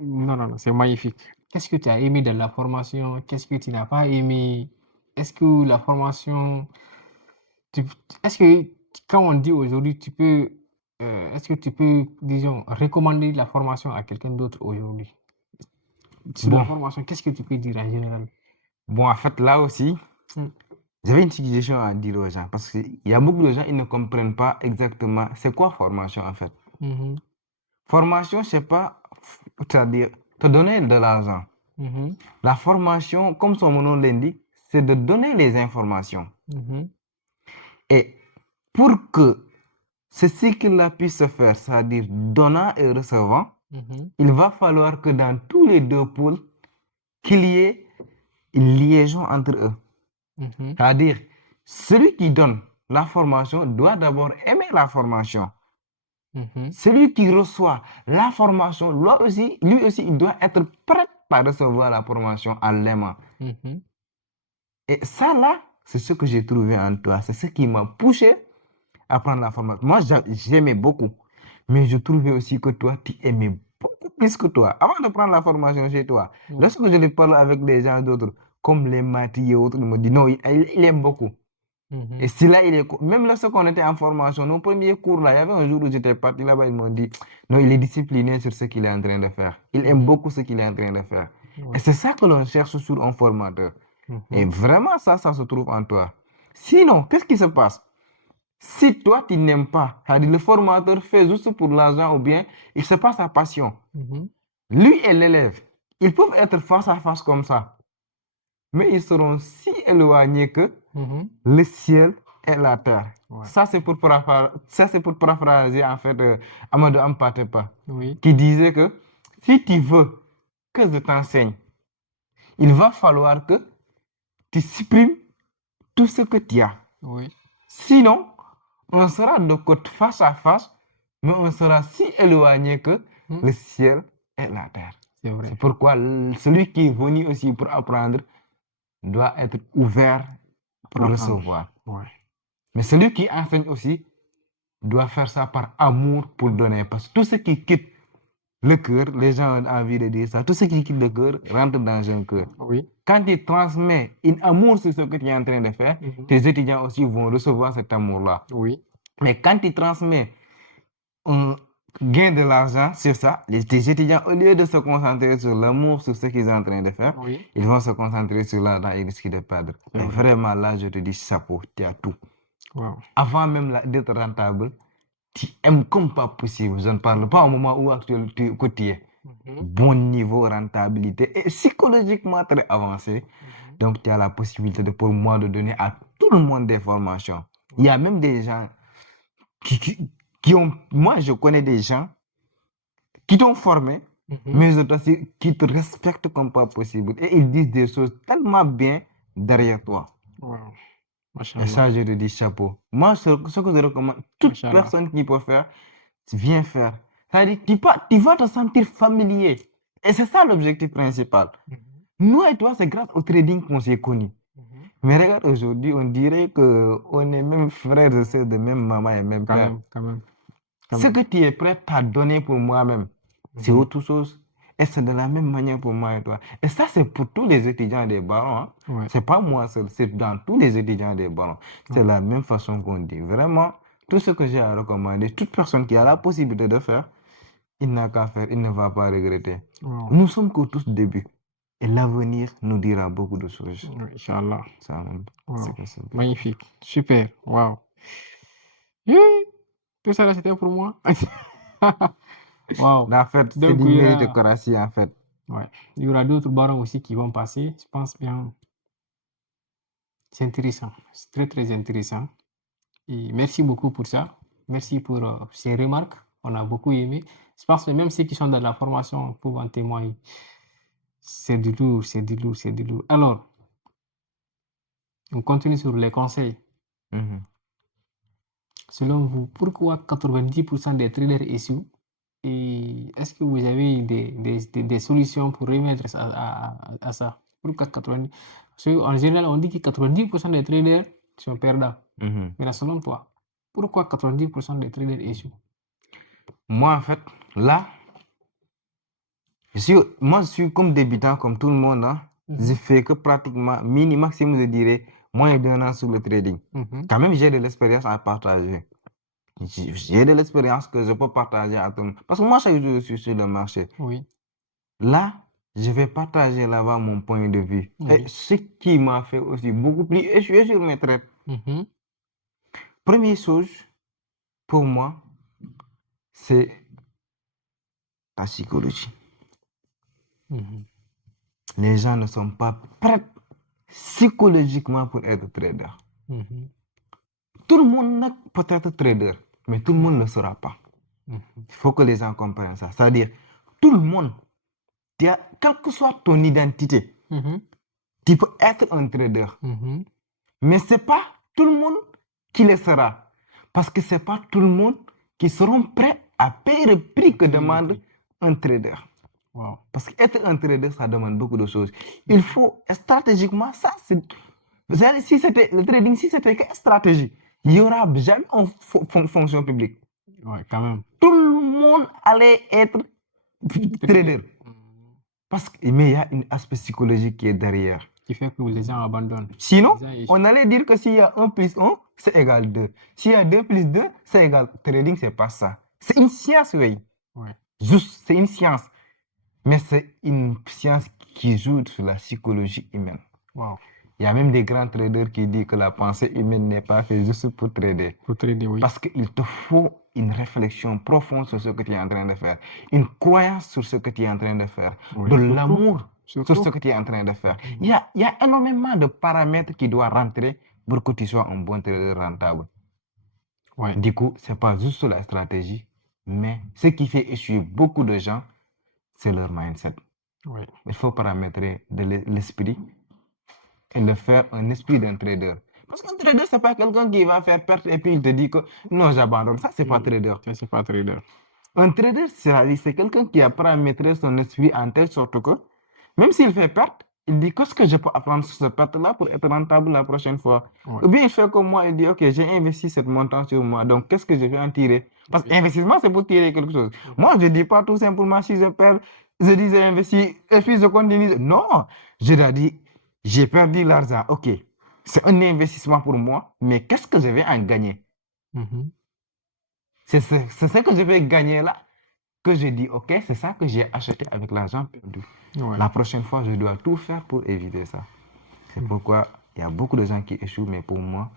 Non, c'est magnifique. Qu'est-ce que tu as aimé de la formation? Qu'est-ce que tu n'as pas aimé? Est-ce que la formation... Est-ce que quand on dit aujourd'hui, est-ce que tu peux, disons, recommander la formation à quelqu'un d'autre aujourd'hui? sur la Bon, formation, qu'est-ce que tu peux dire en général? bon, en fait, là aussi, Mm. j'avais une suggestion à dire aux gens parce qu'il y a beaucoup de gens, ils ne comprennent pas exactement c'est quoi formation en fait. Mhm, Formation, c'est pas, c'est-à-dire te donner de l'argent. mhm, La formation, comme son nom l'indique, c'est de donner les informations. mhm, Et pour que ce cycle-là puisse se faire, c'est-à-dire donnant et recevant, mhm, il va falloir que dans tous les deux pôles, qu'il y ait une liaison entre eux. mhm, C'est-à-dire, celui qui donne la formation doit d'abord aimer la formation. mhm, Celui qui reçoit la formation, lui aussi, il doit être prêt à recevoir la formation en l'aimant. mhm. Et ça, là, c'est ce que j'ai trouvé en toi. C'est ce qui m'a poussé à prendre la formation. Moi, j'aimais beaucoup. Mais je trouvais aussi que toi, tu aimais beaucoup plus que toi. Avant de prendre la formation chez toi, Ouais. lorsque je parle avec des gens d'autres, comme les Mati et autres, ils me disent non, il aime beaucoup. Mhm, Et c'est là, même lorsqu'on était en formation, nos premiers cours là, il y avait un jour où j'étais parti là-bas, ils m'ont dit, non, il est discipliné sur ce qu'il est en train de faire. Il aime mhm. beaucoup ce qu'il est en train de faire. Et Ouais. c'est ça que l'on cherche sur un formateur. Et Mhm, vraiment, ça se trouve en toi. Sinon, qu'est-ce qui se passe? Si toi, tu n'aimes pas, c'est-à-dire le formateur fait juste pour l'argent ou bien il se passe sa passion. mhm, Lui et l'élève, ils peuvent être face à face comme ça, mais ils seront si éloignés que mhm. le ciel et la terre. Ouais. Ça, c'est pour paraphraser en fait Amadou Ampatepa, Oui, qui disait que si tu veux que je t'enseigne, il va falloir que tu supprimes tout ce que tu as. oui. Sinon, on sera de côte face à face, mais on sera si éloigné que Mm. le ciel et la terre. C'est vrai. C'est pourquoi celui qui est venu aussi pour apprendre doit être ouvert pour apprendre. recevoir. Ouais. Mais celui qui enseigne aussi doit faire ça par amour pour donner. Parce que tout ce qui quitte le cœur, les gens ont envie de dire ça, tout ce qui quitte le cœur rentre dans un cœur. Oui. Quand tu transmets un amour sur ce que tu es en train de faire, Mhm. tes étudiants aussi vont recevoir cet amour-là. Oui. Mais quand tu transmets un gain de l'argent sur ça, tes étudiants, au lieu de se concentrer sur l'amour, sur ce qu'ils sont en train de faire, Oui. ils vont se concentrer sur l'argent et risquent de perdre. C'est Mais vrai. vraiment, là, je te dis chapeau, tu as tout. Wow. Avant même d'être rentable, tu aimes comme pas possible. Je ne parle pas au moment où actuel que tu es. Mhm, Bon niveau, rentabilité et psychologiquement très avancé. mhm. Donc, tu as la possibilité pour moi de donner à tout le monde des formations. Il y a même des gens qui ont... Moi, je connais des gens qui t'ont formé, Mhm. mais aussi qui te respectent comme pas possible. Et ils disent des choses tellement bien derrière toi. Wow. Et Machallah. ça, je te dis chapeau. Moi, ce que je recommande, toute Machallah. personne qui peut faire, viens faire. C'est-à-dire, tu vas te sentir familier. Et c'est ça l'objectif principal. Mhm, Nous et toi, c'est grâce au trading qu'on s'est connus. mhm. Mais regarde, aujourd'hui, on dirait qu'on est même frères et sœurs de même maman et même Quand père. même, quand même, quand Ce même. que tu es prêt à donner pour moi-même, c'est Mhm. autre chose. Et c'est de la même manière pour moi et toi. Et ça, c'est pour tous les étudiants des barons. Hein. Ouais. C'est pas moi seul, c'est dans tous les étudiants des barons. C'est Ouais. la même façon qu'on dit. Vraiment, tout ce que j'ai à recommander, toute personne qui a la possibilité de faire, il n'a qu'à faire, il ne va pas regretter. Wow. Nous sommes que tous début. Et l'avenir nous dira beaucoup de choses. Ouais, Inch'Allah. Ça, même, Wow. c'est que c'est bien. Magnifique. Super. Wow. Tout ça là, c'était pour moi. Wow. En fait, c'est Donc, du il y méritocratie, en fait. ouais, il y aura d'autres barons aussi qui vont passer. Je pense bien. C'est intéressant. C'est très, très intéressant. Et merci beaucoup pour ça. Merci pour ces remarques. On a beaucoup aimé. Je pense que même ceux qui sont dans la formation peuvent en témoigner. C'est du lourd, c'est du lourd, c'est du lourd. Alors, on continue sur les conseils. Mhm. Selon vous, pourquoi 90% des traders échouent? Et est-ce que vous avez des solutions pour remettre à ça? Pourquoi 90? Parce qu'en général, on dit que 90% des traders sont perdants. Mhm. Mais là, selon toi, pourquoi 90% des traders échouent? Moi, en fait, là, moi, je suis comme débutant, comme tout le monde. Hein. Je fais que pratiquement, maximum, je dirais, moins d'un an sur le trading. Mhm. Quand même, j'ai de l'expérience à partager. J'ai de l'expérience que je peux partager à tout le monde. Parce que moi, chaque jour, je suis sur le marché. Oui. Là, je vais partager là-bas mon point de vue. Et Oui. ce qui m'a fait aussi beaucoup plus échouer sur mes trades. Mhm. Première chose, pour moi, c'est la psychologie. Mhm. Les gens ne sont pas prêts psychologiquement pour être trader. Mhm. Tout le monde peut être trader, mais tout le monde ne le sera pas. Mhm. Il faut que les gens comprennent ça. C'est-à-dire, tout le monde, quelle que soit ton identité, Mhm. tu peux être un trader. Mhm. Mais ce n'est pas tout le monde qui le sera. Parce que ce n'est pas tout le monde qui seront prêts à payer le prix que demande un trader. Wow. Parce qu'être un trader, ça demande beaucoup de choses. Il faut stratégiquement, ça c'est... Si c'était le trading, si c'était que stratégie, il n'y aura jamais une fonction publique. Ouais, quand même. Tout le monde allait être trader. Mais il y a un aspect psychologique qui est derrière. Qui fait que les gens abandonnent. Sinon, Les gens échouent. on allait dire que s'il y a 1 plus 1, c'est égal 2. S'il y a 2 plus 2, c'est égal. Trading, c'est pas ça. C'est une science, oui. Ouais. Juste, c'est une science. Mais c'est une science qui joue sur la psychologie humaine. Wow. Il y a même des grands traders qui disent que la pensée humaine n'est pas faite juste pour trader. Pour trader, oui. Parce qu'il te faut une réflexion profonde sur ce que tu es en train de faire, une croyance sur ce que tu es en train de faire, Oui, de surtout. l'amour Surtout. sur ce que tu es en train de faire. Il y a énormément de paramètres qui doivent rentrer pour que tu sois un bon trader rentable. Ouais. Du coup, ce n'est pas juste la stratégie, mais ce qui fait échouer beaucoup de gens, c'est leur mindset. Ouais. Il faut paramétrer de l'esprit et le faire un esprit d'un trader. Parce qu'un trader, ce n'est pas quelqu'un qui va faire perte et puis il te dit que non, j'abandonne. Ça, c'est pas trader. Ça, c'est pas trader. Un trader, c'est quelqu'un qui a paramétré son esprit en telle sorte que, même s'il fait perte, il dit qu'est-ce que je peux apprendre sur cette perte-là pour être rentable la prochaine fois. Ouais. Ou bien il fait comme moi, il dit ok, j'ai investi cette montant sur moi, donc qu'est-ce que je vais en tirer? Parce que l'investissement, c'est pour tirer quelque chose. Moi, je ne dis pas tout simplement si je perds, je dis j'ai investi et puis je continue. Non, je dois dire, j'ai perdu l'argent, ok, c'est un investissement pour moi, mais qu'est-ce que je vais en gagner? Mhm. C'est ce que je vais gagner là que je dis, ok, c'est ça que j'ai acheté avec l'argent perdu. Ouais. La prochaine fois, je dois tout faire pour éviter ça. C'est pourquoi il y a beaucoup de gens qui échouent, mais pour moi,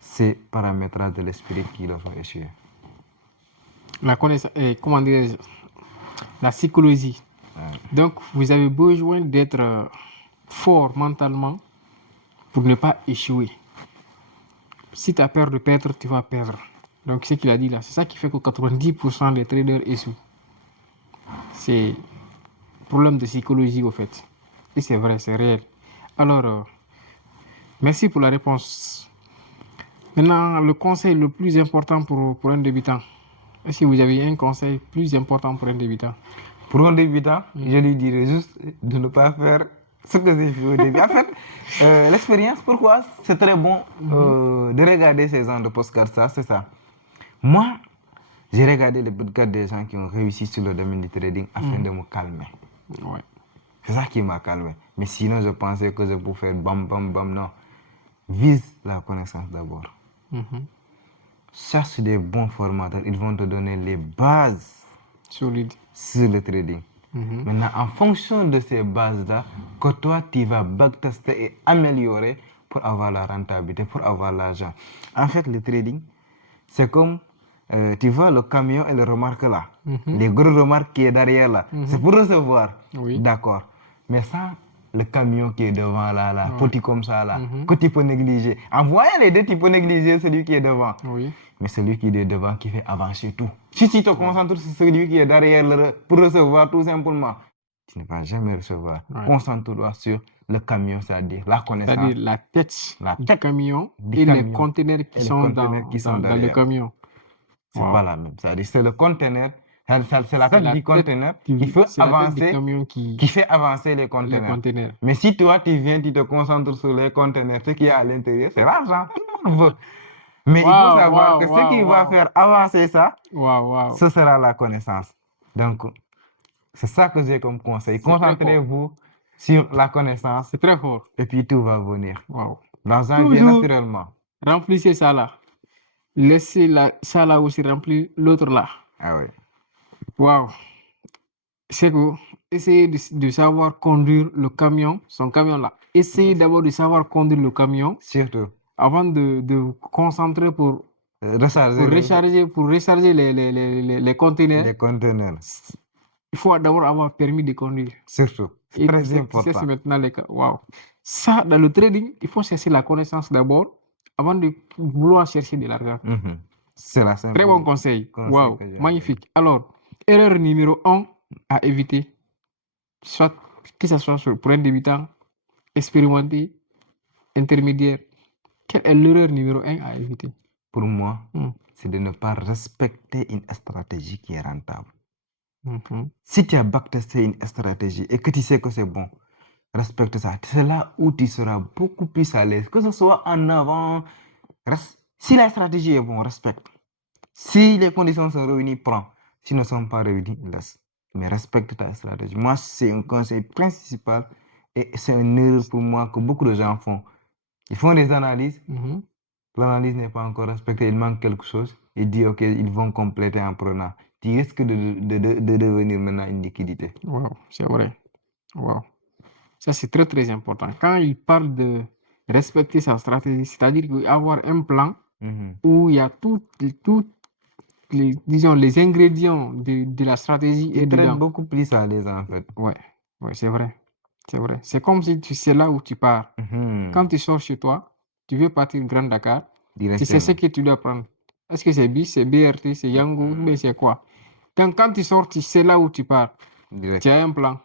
c'est paramétrage de l'esprit qui leur fait échouer. La connaissance, comment dire, la psychologie. Donc, vous avez besoin d'être fort mentalement pour ne pas échouer. Si tu as peur de perdre, tu vas perdre. Donc, ce qu'il a dit là, c'est ça qui fait que 90% des traders échouent. C'est problème de psychologie, au fait. Et c'est vrai, c'est réel. Alors, merci pour la réponse. Maintenant, le conseil le plus important pour un débutant. Est-ce que vous avez un conseil plus important pour un débutant? Pour un débutant, je lui dirais juste de ne pas faire ce que j'ai fait au début. En fait, l'expérience, pourquoi c'est très bon de regarder ces gens de postcards, ça, c'est ça. Moi, j'ai regardé les podcasts des gens qui ont réussi sur le domaine du trading afin de me calmer. Ouais. C'est ça qui m'a calmé. Mais sinon, je pensais que je pouvais faire bam, bam, bam. Non. Vise la connaissance d'abord. Cherche des bons formateurs. Ils vont te donner les bases Solide. sur le trading. Maintenant, en fonction de ces bases-là, que toi, tu vas backtester et améliorer pour avoir la rentabilité, pour avoir l'argent. En fait, le trading, c'est comme, tu vois le camion et le remorque là. Les gros remorques qui est derrière là, c'est pour recevoir. Oui. D'accord. Mais ça, le camion qui est devant là, petit comme ça là, que tu peux négliger. En voyant les deux, tu peux négliger celui qui est devant. Oui. Mais celui qui est devant qui fait avancer tout. Si tu te concentres sur celui qui est derrière pour recevoir tout simplement, tu ne vas jamais recevoir. Ouais. Concentre-toi sur le camion, c'est-à-dire la connaissance. C'est-à-dire la tête du camion et les conteneurs qui sont dans le camion. C'est pas la même. C'est-à-dire c'est le conteneur, c'est la tête du conteneur qui fait avancer, qui fait avancer les conteneurs. Mais si toi tu viens, tu te concentres sur les conteneurs, ce qu'il y a à l'intérieur, c'est l'argent. Tout le monde veut. Mais il faut savoir que ce qui va faire avancer ça, ce sera la connaissance. Donc, c'est ça que j'ai comme conseil. Concentrez-vous sur la connaissance. C'est très fort. Et puis tout va venir. Wow. L'argent vient naturellement. Remplissez ça là. Laissez ça là aussi remplir l'autre là. Ah oui. Wow. c'est que essayer de savoir conduire le camion, son camion là. Essayer d'abord de savoir conduire le camion Surtout. avant de concentrer pour recharger les conteneurs. les conteneurs. Il faut d'abord avoir permis de conduire. Surtout. C'est Et très tu sais important. c'est maintenant les cas. Waouh. Ça, dans le trading, il faut chercher la connaissance d'abord avant de vouloir chercher de l'argent. Mhm. C'est la simple Très bon conseil. Waouh, que j'ai magnifique. Alors, erreur numéro 1 à éviter, soit que ce soit pour un débutant, expérimenté, intermédiaire. Quelle est l'erreur numéro 1 à éviter? Pour moi, Hmm. c'est de ne pas respecter une stratégie qui est rentable. Mhm. Si tu as backtesté une stratégie et que tu sais que c'est bon, respecte ça. C'est là où tu seras beaucoup plus à l'aise. Que ce soit en avant, si la stratégie est bonne, respecte. Si les conditions sont réunies, prends. Si elles ne sont pas réunies, laisse. Mais respecte ta stratégie. Moi, c'est un conseil principal et c'est une erreur pour moi que beaucoup de gens font. Ils font des analyses. Mhm. L'analyse n'est pas encore respectée, il manque quelque chose. Ils disent, OK, ils vont compléter en prenant. Tu risques de devenir maintenant une liquidité. Wow, c'est vrai. Wow. Ça, c'est très, très important. Quand il parle de respecter sa stratégie, c'est-à-dire avoir un plan Mhm. où il y a disons, les ingrédients de la stratégie Tu et te rends dedans. beaucoup plus à l'aise en fait. Ouais, ouais, c'est vrai. C'est vrai. C'est comme si tu sais là où tu pars. Mhm. Quand tu sors chez toi, tu veux partir Grand Dakar, tu sais ce Directement. que tu dois prendre. Est-ce que c'est BIS, c'est BRT, c'est Yango, mais c'est quoi? Donc, quand tu sors, tu sais là où tu pars. Direct. Tu as un plan.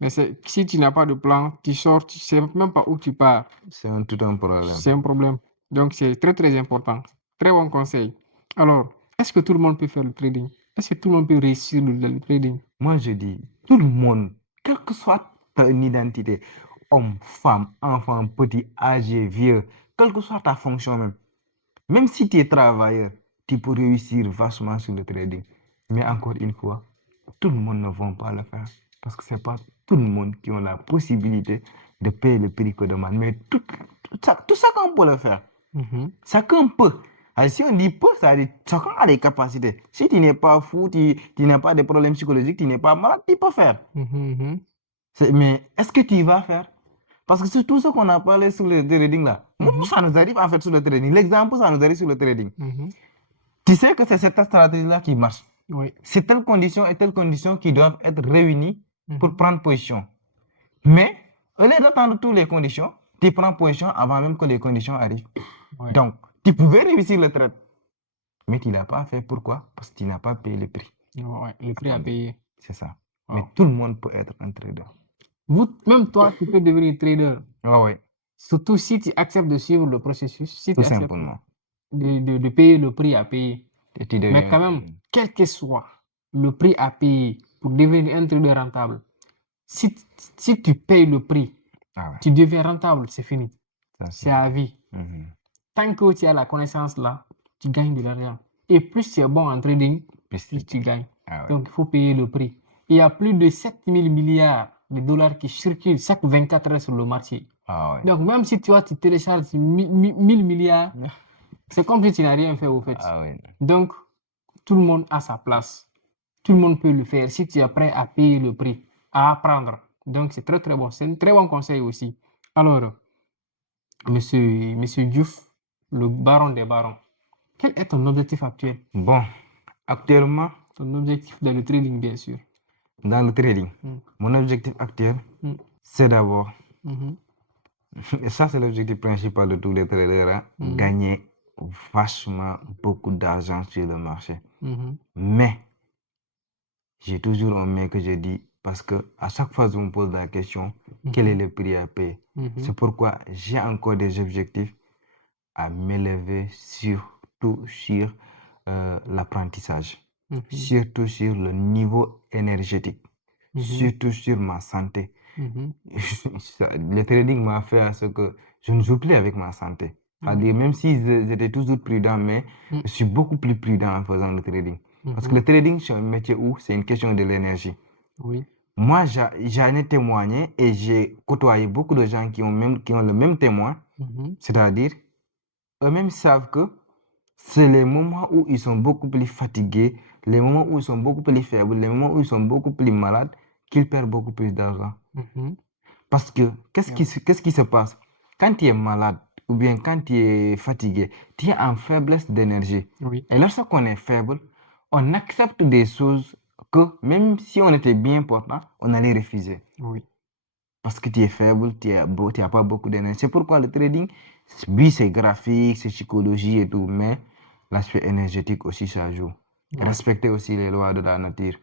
Mais si tu n'as pas de plan, tu sors, tu sais même pas où tu pars. C'est tout un problème. C'est un problème. Donc, c'est très, très important. Très bon conseil. Alors, est-ce que tout le monde peut faire le trading? Est-ce que tout le monde peut réussir le trading? Moi, je dis, tout le monde, quelle que soit ton identité, homme, femme, enfant, petit, âgé, vieux, quelle que soit ta fonction même si tu es travailleur, tu peux réussir vachement sur le trading. Mais encore une fois, tout le monde ne va pas le faire. Parce que ce n'est pas tout le monde qui a la possibilité de payer le prix que demande. Mais tout chacun peut le faire. Mhm. Chacun peut. Alors, si on dit peut, ça veut dire chacun a des capacités. Si tu n'es pas fou, tu n'as pas de problèmes psychologiques, tu n'es pas malade, tu peux faire. Mhm, mhm. Mais est-ce que tu vas faire? Parce que c'est tout ce qu'on a parlé sur le trading là. Nous, Mhm. ça nous arrive en fait sur le trading. L'exemple, ça nous arrive sur le trading. Mhm. Tu sais que c'est cette stratégie-là qui marche. Oui. C'est telle condition et telle condition qui doivent être réunies pour Mhm. prendre position. Mais, au lieu d'attendre toutes les conditions, tu prends position avant même que les conditions arrivent. Ouais. Donc, tu pouvais réussir le trade. Mais tu ne l'as pas fait. Pourquoi? Parce que tu n'as pas payé le prix. Ouais, le prix à payer. C'est ça. Wow. Mais tout le monde peut être un trader. Même toi, tu peux devenir trader. Oui. Surtout si tu acceptes de suivre le processus, si Tout tu acceptes simplement. de payer le prix à payer. Et tu Mais deviens quand même, quel que soit le prix à payer pour devenir un trader rentable, si tu payes le prix, Ah ouais. tu deviens rentable, c'est fini. Ça, C'est à vie. Mhm. Tant que tu as la connaissance là, tu gagnes de l'argent. Et plus tu es bon en trading, plus tu gagnes. Ah ouais. Donc, il faut payer le prix. Il y a plus de 7000 milliards de dollars qui circulent chaque 24 heures sur le marché. Ah ouais. Donc, même si tu télécharges 1000 milliards, c'est comme si tu n'as rien fait au fait. Ah ouais. Donc, tout le monde a sa place. Tout le monde peut le faire si tu es prêt à payer le prix, à apprendre. Donc, c'est très, très bon. C'est un très bon conseil aussi. Alors, monsieur Diouf, le baron des barons, quel est ton objectif actuel? Bon, actuellement, Ton objectif dans le trading, bien sûr. dans le trading, mon objectif actuel, c'est d'abord, et ça c'est l'objectif principal de tous les traders, hein, gagner vachement beaucoup d'argent sur le marché. Mais, j'ai toujours un mais que je dis, parce que à chaque fois je me pose la question, quel est le prix à payer? C'est pourquoi j'ai encore des objectifs à m'élever surtout sur l'apprentissage, surtout sur le niveau énergétique, surtout sur ma santé. Le trading m'a fait à ce que je ne joue plus avec ma santé. C'est-à-dire, même si j'étais toujours prudent, mais je suis beaucoup plus prudent en faisant le trading. Parce que le trading, c'est un métier où c'est une question de l'énergie. Oui. Moi, j'en ai témoigné et j'ai côtoyé beaucoup de gens qui ont le même témoin. C'est-à-dire, eux-mêmes savent que c'est les moments où ils sont beaucoup plus fatigués, les moments où ils sont beaucoup plus faibles, les moments où ils sont beaucoup plus malades, qu'ils perdent beaucoup plus d'argent. Parce que qu'est-ce qui se passe? Quand tu es malade ou bien quand tu es fatigué, tu es en faiblesse d'énergie. Oui. Et lorsqu'on est faible, on accepte des choses que même si on était bien portant, on allait refuser. Oui. Parce que tu es faible, tu n'as pas beaucoup d'énergie. C'est pourquoi le trading, oui, c'est graphique, c'est psychologie et tout, mais l'aspect énergétique aussi, ça joue. Ouais. Respecter aussi les lois de la nature.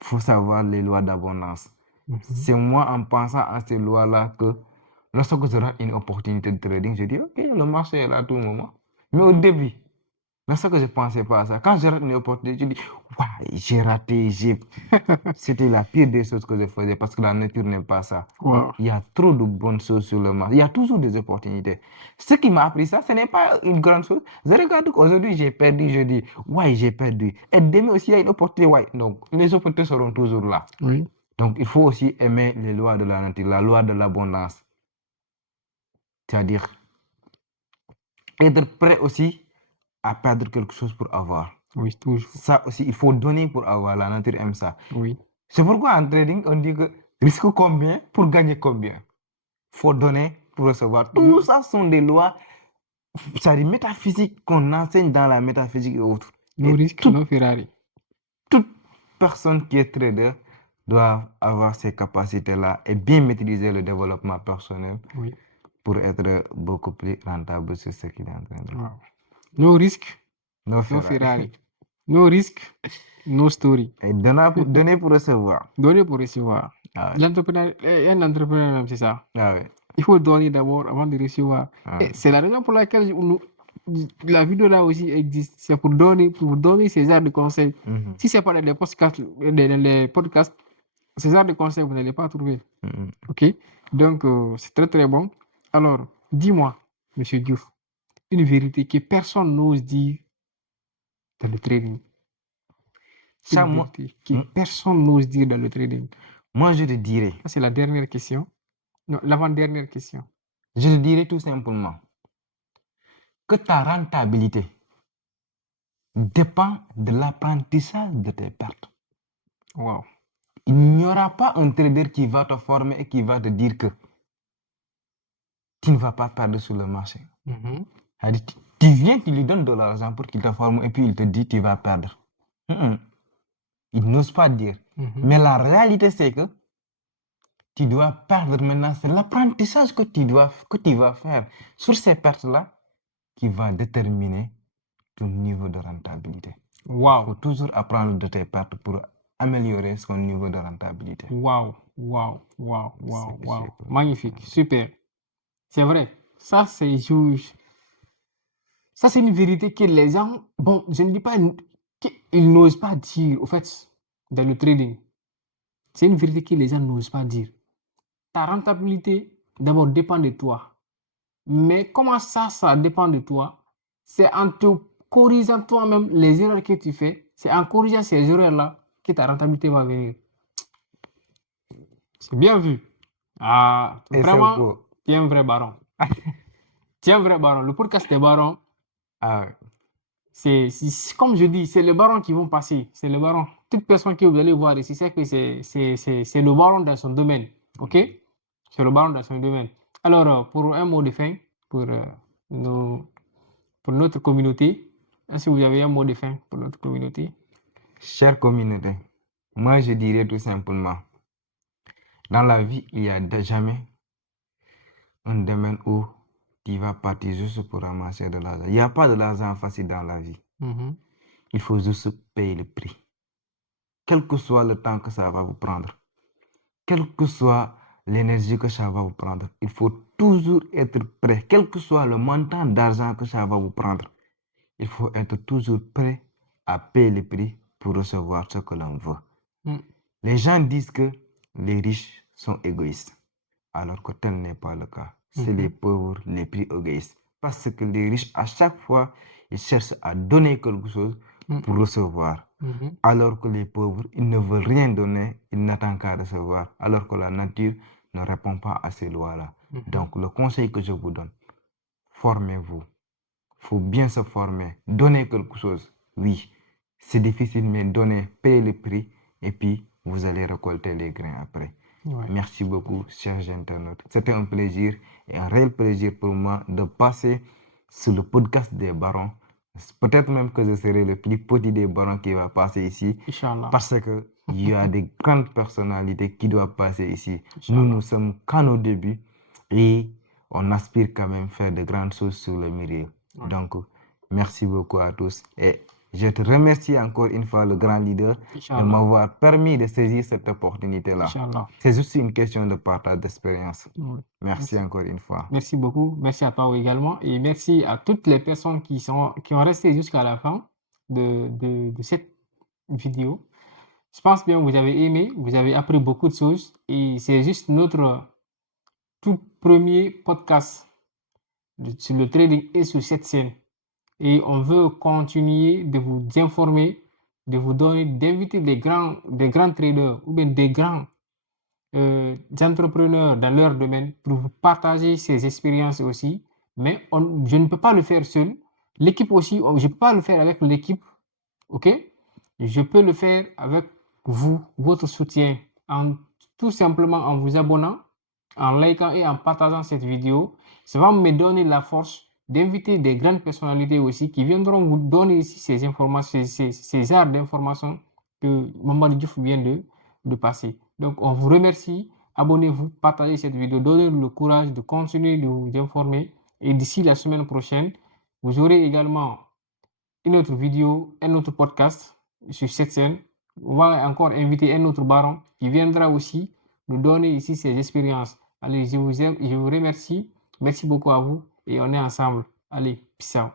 Il faut savoir les lois d'abondance. Mhm. C'est moi en pensant à ces lois-là que lorsque j'aurai une opportunité de trading, je dis, OK, le marché est là à tout moment. Mais au début, lorsque je ne pensais pas à ça, quand j'ai raté une opportunité, je dis, ouais, j'ai raté, c'était la pire des choses que je faisais parce que la nature n'aime pas ça. Wow. Il y a trop de bonnes choses sur le marché. Il y a toujours des opportunités. Ce qui m'a appris ça, ce n'est pas une grande chose. Je regarde qu'aujourd'hui, j'ai perdu, je dis, ouais, j'ai perdu. Et demain aussi, il y a une opportunité, ouais. Donc, les opportunités seront toujours là. Oui. Donc, il faut aussi aimer les lois de la nature, la loi de l'abondance. C'est-à-dire, être prêt aussi à perdre quelque chose pour avoir. Oui, toujours. Ça aussi, il faut donner pour avoir. La nature aime ça. Oui. C'est pourquoi en trading, on dit que risque combien pour gagner combien. Il faut donner pour recevoir. Tout ça sont des lois, c'est-à-dire métaphysiques qu'on enseigne dans la métaphysique et autres. No Et risque, no Ferrari. toute personne qui est trader doit avoir ces capacités-là et bien maîtriser le développement personnel Oui. pour être beaucoup plus rentable sur ce qu'il est en train de faire. Wow. No risque, No no Ferrari. Ferrari. No risque, no story. Et donner pour recevoir. Donner pour recevoir. Ah ouais. L'entrepreneur, un entrepreneur même, c'est ça. Ah ouais. Il faut donner d'abord avant de recevoir. Ah Et ouais. c'est la raison pour laquelle la vidéo là aussi existe. C'est pour donner ces genres de conseils. Mhm. Si ce n'est pas dans les podcasts, ces genres de conseils, vous n'allez pas trouver. Mhm. OK? Donc, c'est très très bon. Alors, dis-moi, Monsieur Diouf, une vérité que personne n'ose dire dans le trading. Ça, Une moi, vérité que personne n'ose dire dans le trading. moi, je te dirais, Ça, c'est la dernière question. Non, l'avant-dernière question. je te dirais tout simplement que ta rentabilité dépend de l'apprentissage de tes pertes. Wow. Il n'y aura pas un trader qui va te former et qui va te dire que tu ne vas pas perdre sur le marché. Mhm. C'est-à-dire, tu viens, tu lui donnes de l'argent pour qu'il te forme et puis il te dit tu vas perdre. Il n'ose pas dire. Mhm. Mais la réalité, c'est que tu dois perdre maintenant. C'est l'apprentissage que tu vas faire sur ces pertes-là qui va déterminer ton niveau de rentabilité. Il faut Wow. toujours apprendre de tes pertes pour améliorer son niveau de rentabilité. Wow. Wow. Wow. C'est Wow. ce que Wow. je peux Magnifique. dire. Super. C'est vrai. Ça, c'est juste. Ça, c'est une vérité que les gens. Bon, je ne dis pas qu'ils n'osent pas dire, au fait, dans le trading. C'est une vérité que les gens n'osent pas dire. Ta rentabilité, d'abord, dépend de toi. Mais comment ça dépend de toi? C'est en te corrigeant toi-même les erreurs que tu fais. C'est en corrigeant ces erreurs-là que ta rentabilité va venir. C'est bien vu. Ah, Et c'est vraiment, beau. tu es un vrai baron. Tu es un vrai baron. Le podcast des barons, Ah ouais. c'est comme je dis, c'est les barons qui vont passer. C'est le baron. Toute personne que vous allez voir ici, c'est que c'est le baron dans son domaine. OK? C'est le baron dans son domaine. Alors, pour un mot de fin, pour, pour notre communauté, est-ce que vous avez un mot de fin pour notre communauté? Chère communauté, moi je dirais tout simplement, dans la vie, il n'y a jamais un domaine où tu vas partir juste pour ramasser de l'argent. Il n'y a pas de l'argent facile dans la vie. Mhm. Il faut juste payer le prix. Quel que soit le temps que ça va vous prendre, quelle que soit l'énergie que ça va vous prendre, il faut toujours être prêt. Quel que soit le montant d'argent que ça va vous prendre, il faut être toujours prêt à payer le prix pour recevoir ce que l'on veut. Mm. Les gens disent que les riches sont égoïstes, alors que tel n'est pas le cas. C'est les pauvres les plus égoïstes. Parce que les riches, à chaque fois, ils cherchent à donner quelque chose pour recevoir. Mhm. Alors que les pauvres, ils ne veulent rien donner, ils n'attendent qu'à recevoir. Alors que la nature ne répond pas à ces lois-là. Donc, le conseil que je vous donne, formez-vous. Il faut bien se former. Donner quelque chose, oui. C'est difficile, mais donnez, payez le prix et puis vous allez récolter les grains après. Ouais. Merci beaucoup, chers internautes. C'était un plaisir et un réel plaisir pour moi de passer sur le podcast des barons. Peut-être même que je serai le plus petit des barons qui va passer ici Inch'Allah. parce que il y a des grandes personnalités qui doivent passer ici. Nous, Inch'Allah. nous sommes qu'à nos débuts et on aspire quand même faire de grandes choses sur le milieu. Ouais. Donc, merci beaucoup à tous et je te remercie encore une fois, le grand leader, de Inch'Allah. m'avoir permis de saisir cette opportunité-là. Inch'Allah. C'est juste une question de partage d'expérience. Ouais. Merci Merci. encore une fois. Merci beaucoup. Merci à toi également. Et merci à toutes les personnes qui ont resté jusqu'à la fin de cette vidéo. Je pense bien que vous avez aimé, vous avez appris beaucoup de choses. Et c'est juste notre tout premier podcast sur le trading et sur cette chaîne. Et on veut continuer de vous informer, de vous donner, d'inviter des grands traders ou bien des grands entrepreneurs dans leur domaine pour vous partager ces expériences aussi. Mais je ne peux pas le faire seul. L'équipe aussi, je ne peux pas le faire avec l'équipe. OK? Je peux le faire avec vous, votre soutien, tout simplement en vous abonnant, en likant et en partageant cette vidéo. Ça va me donner la force d'inviter des grandes personnalités aussi qui viendront vous donner ici ces informations, ces arts d'information que Mamadou Diouf vient de passer. Donc, on vous remercie. Abonnez-vous, partagez cette vidéo, donnez-nous le courage de continuer de vous informer. Et d'ici la semaine prochaine, vous aurez également une autre vidéo, un autre podcast sur cette chaîne. On va encore inviter un autre baron qui viendra aussi nous donner ici ses expériences. Allez, je vous remercie. Merci beaucoup à vous et on est ensemble. Allez, peace out.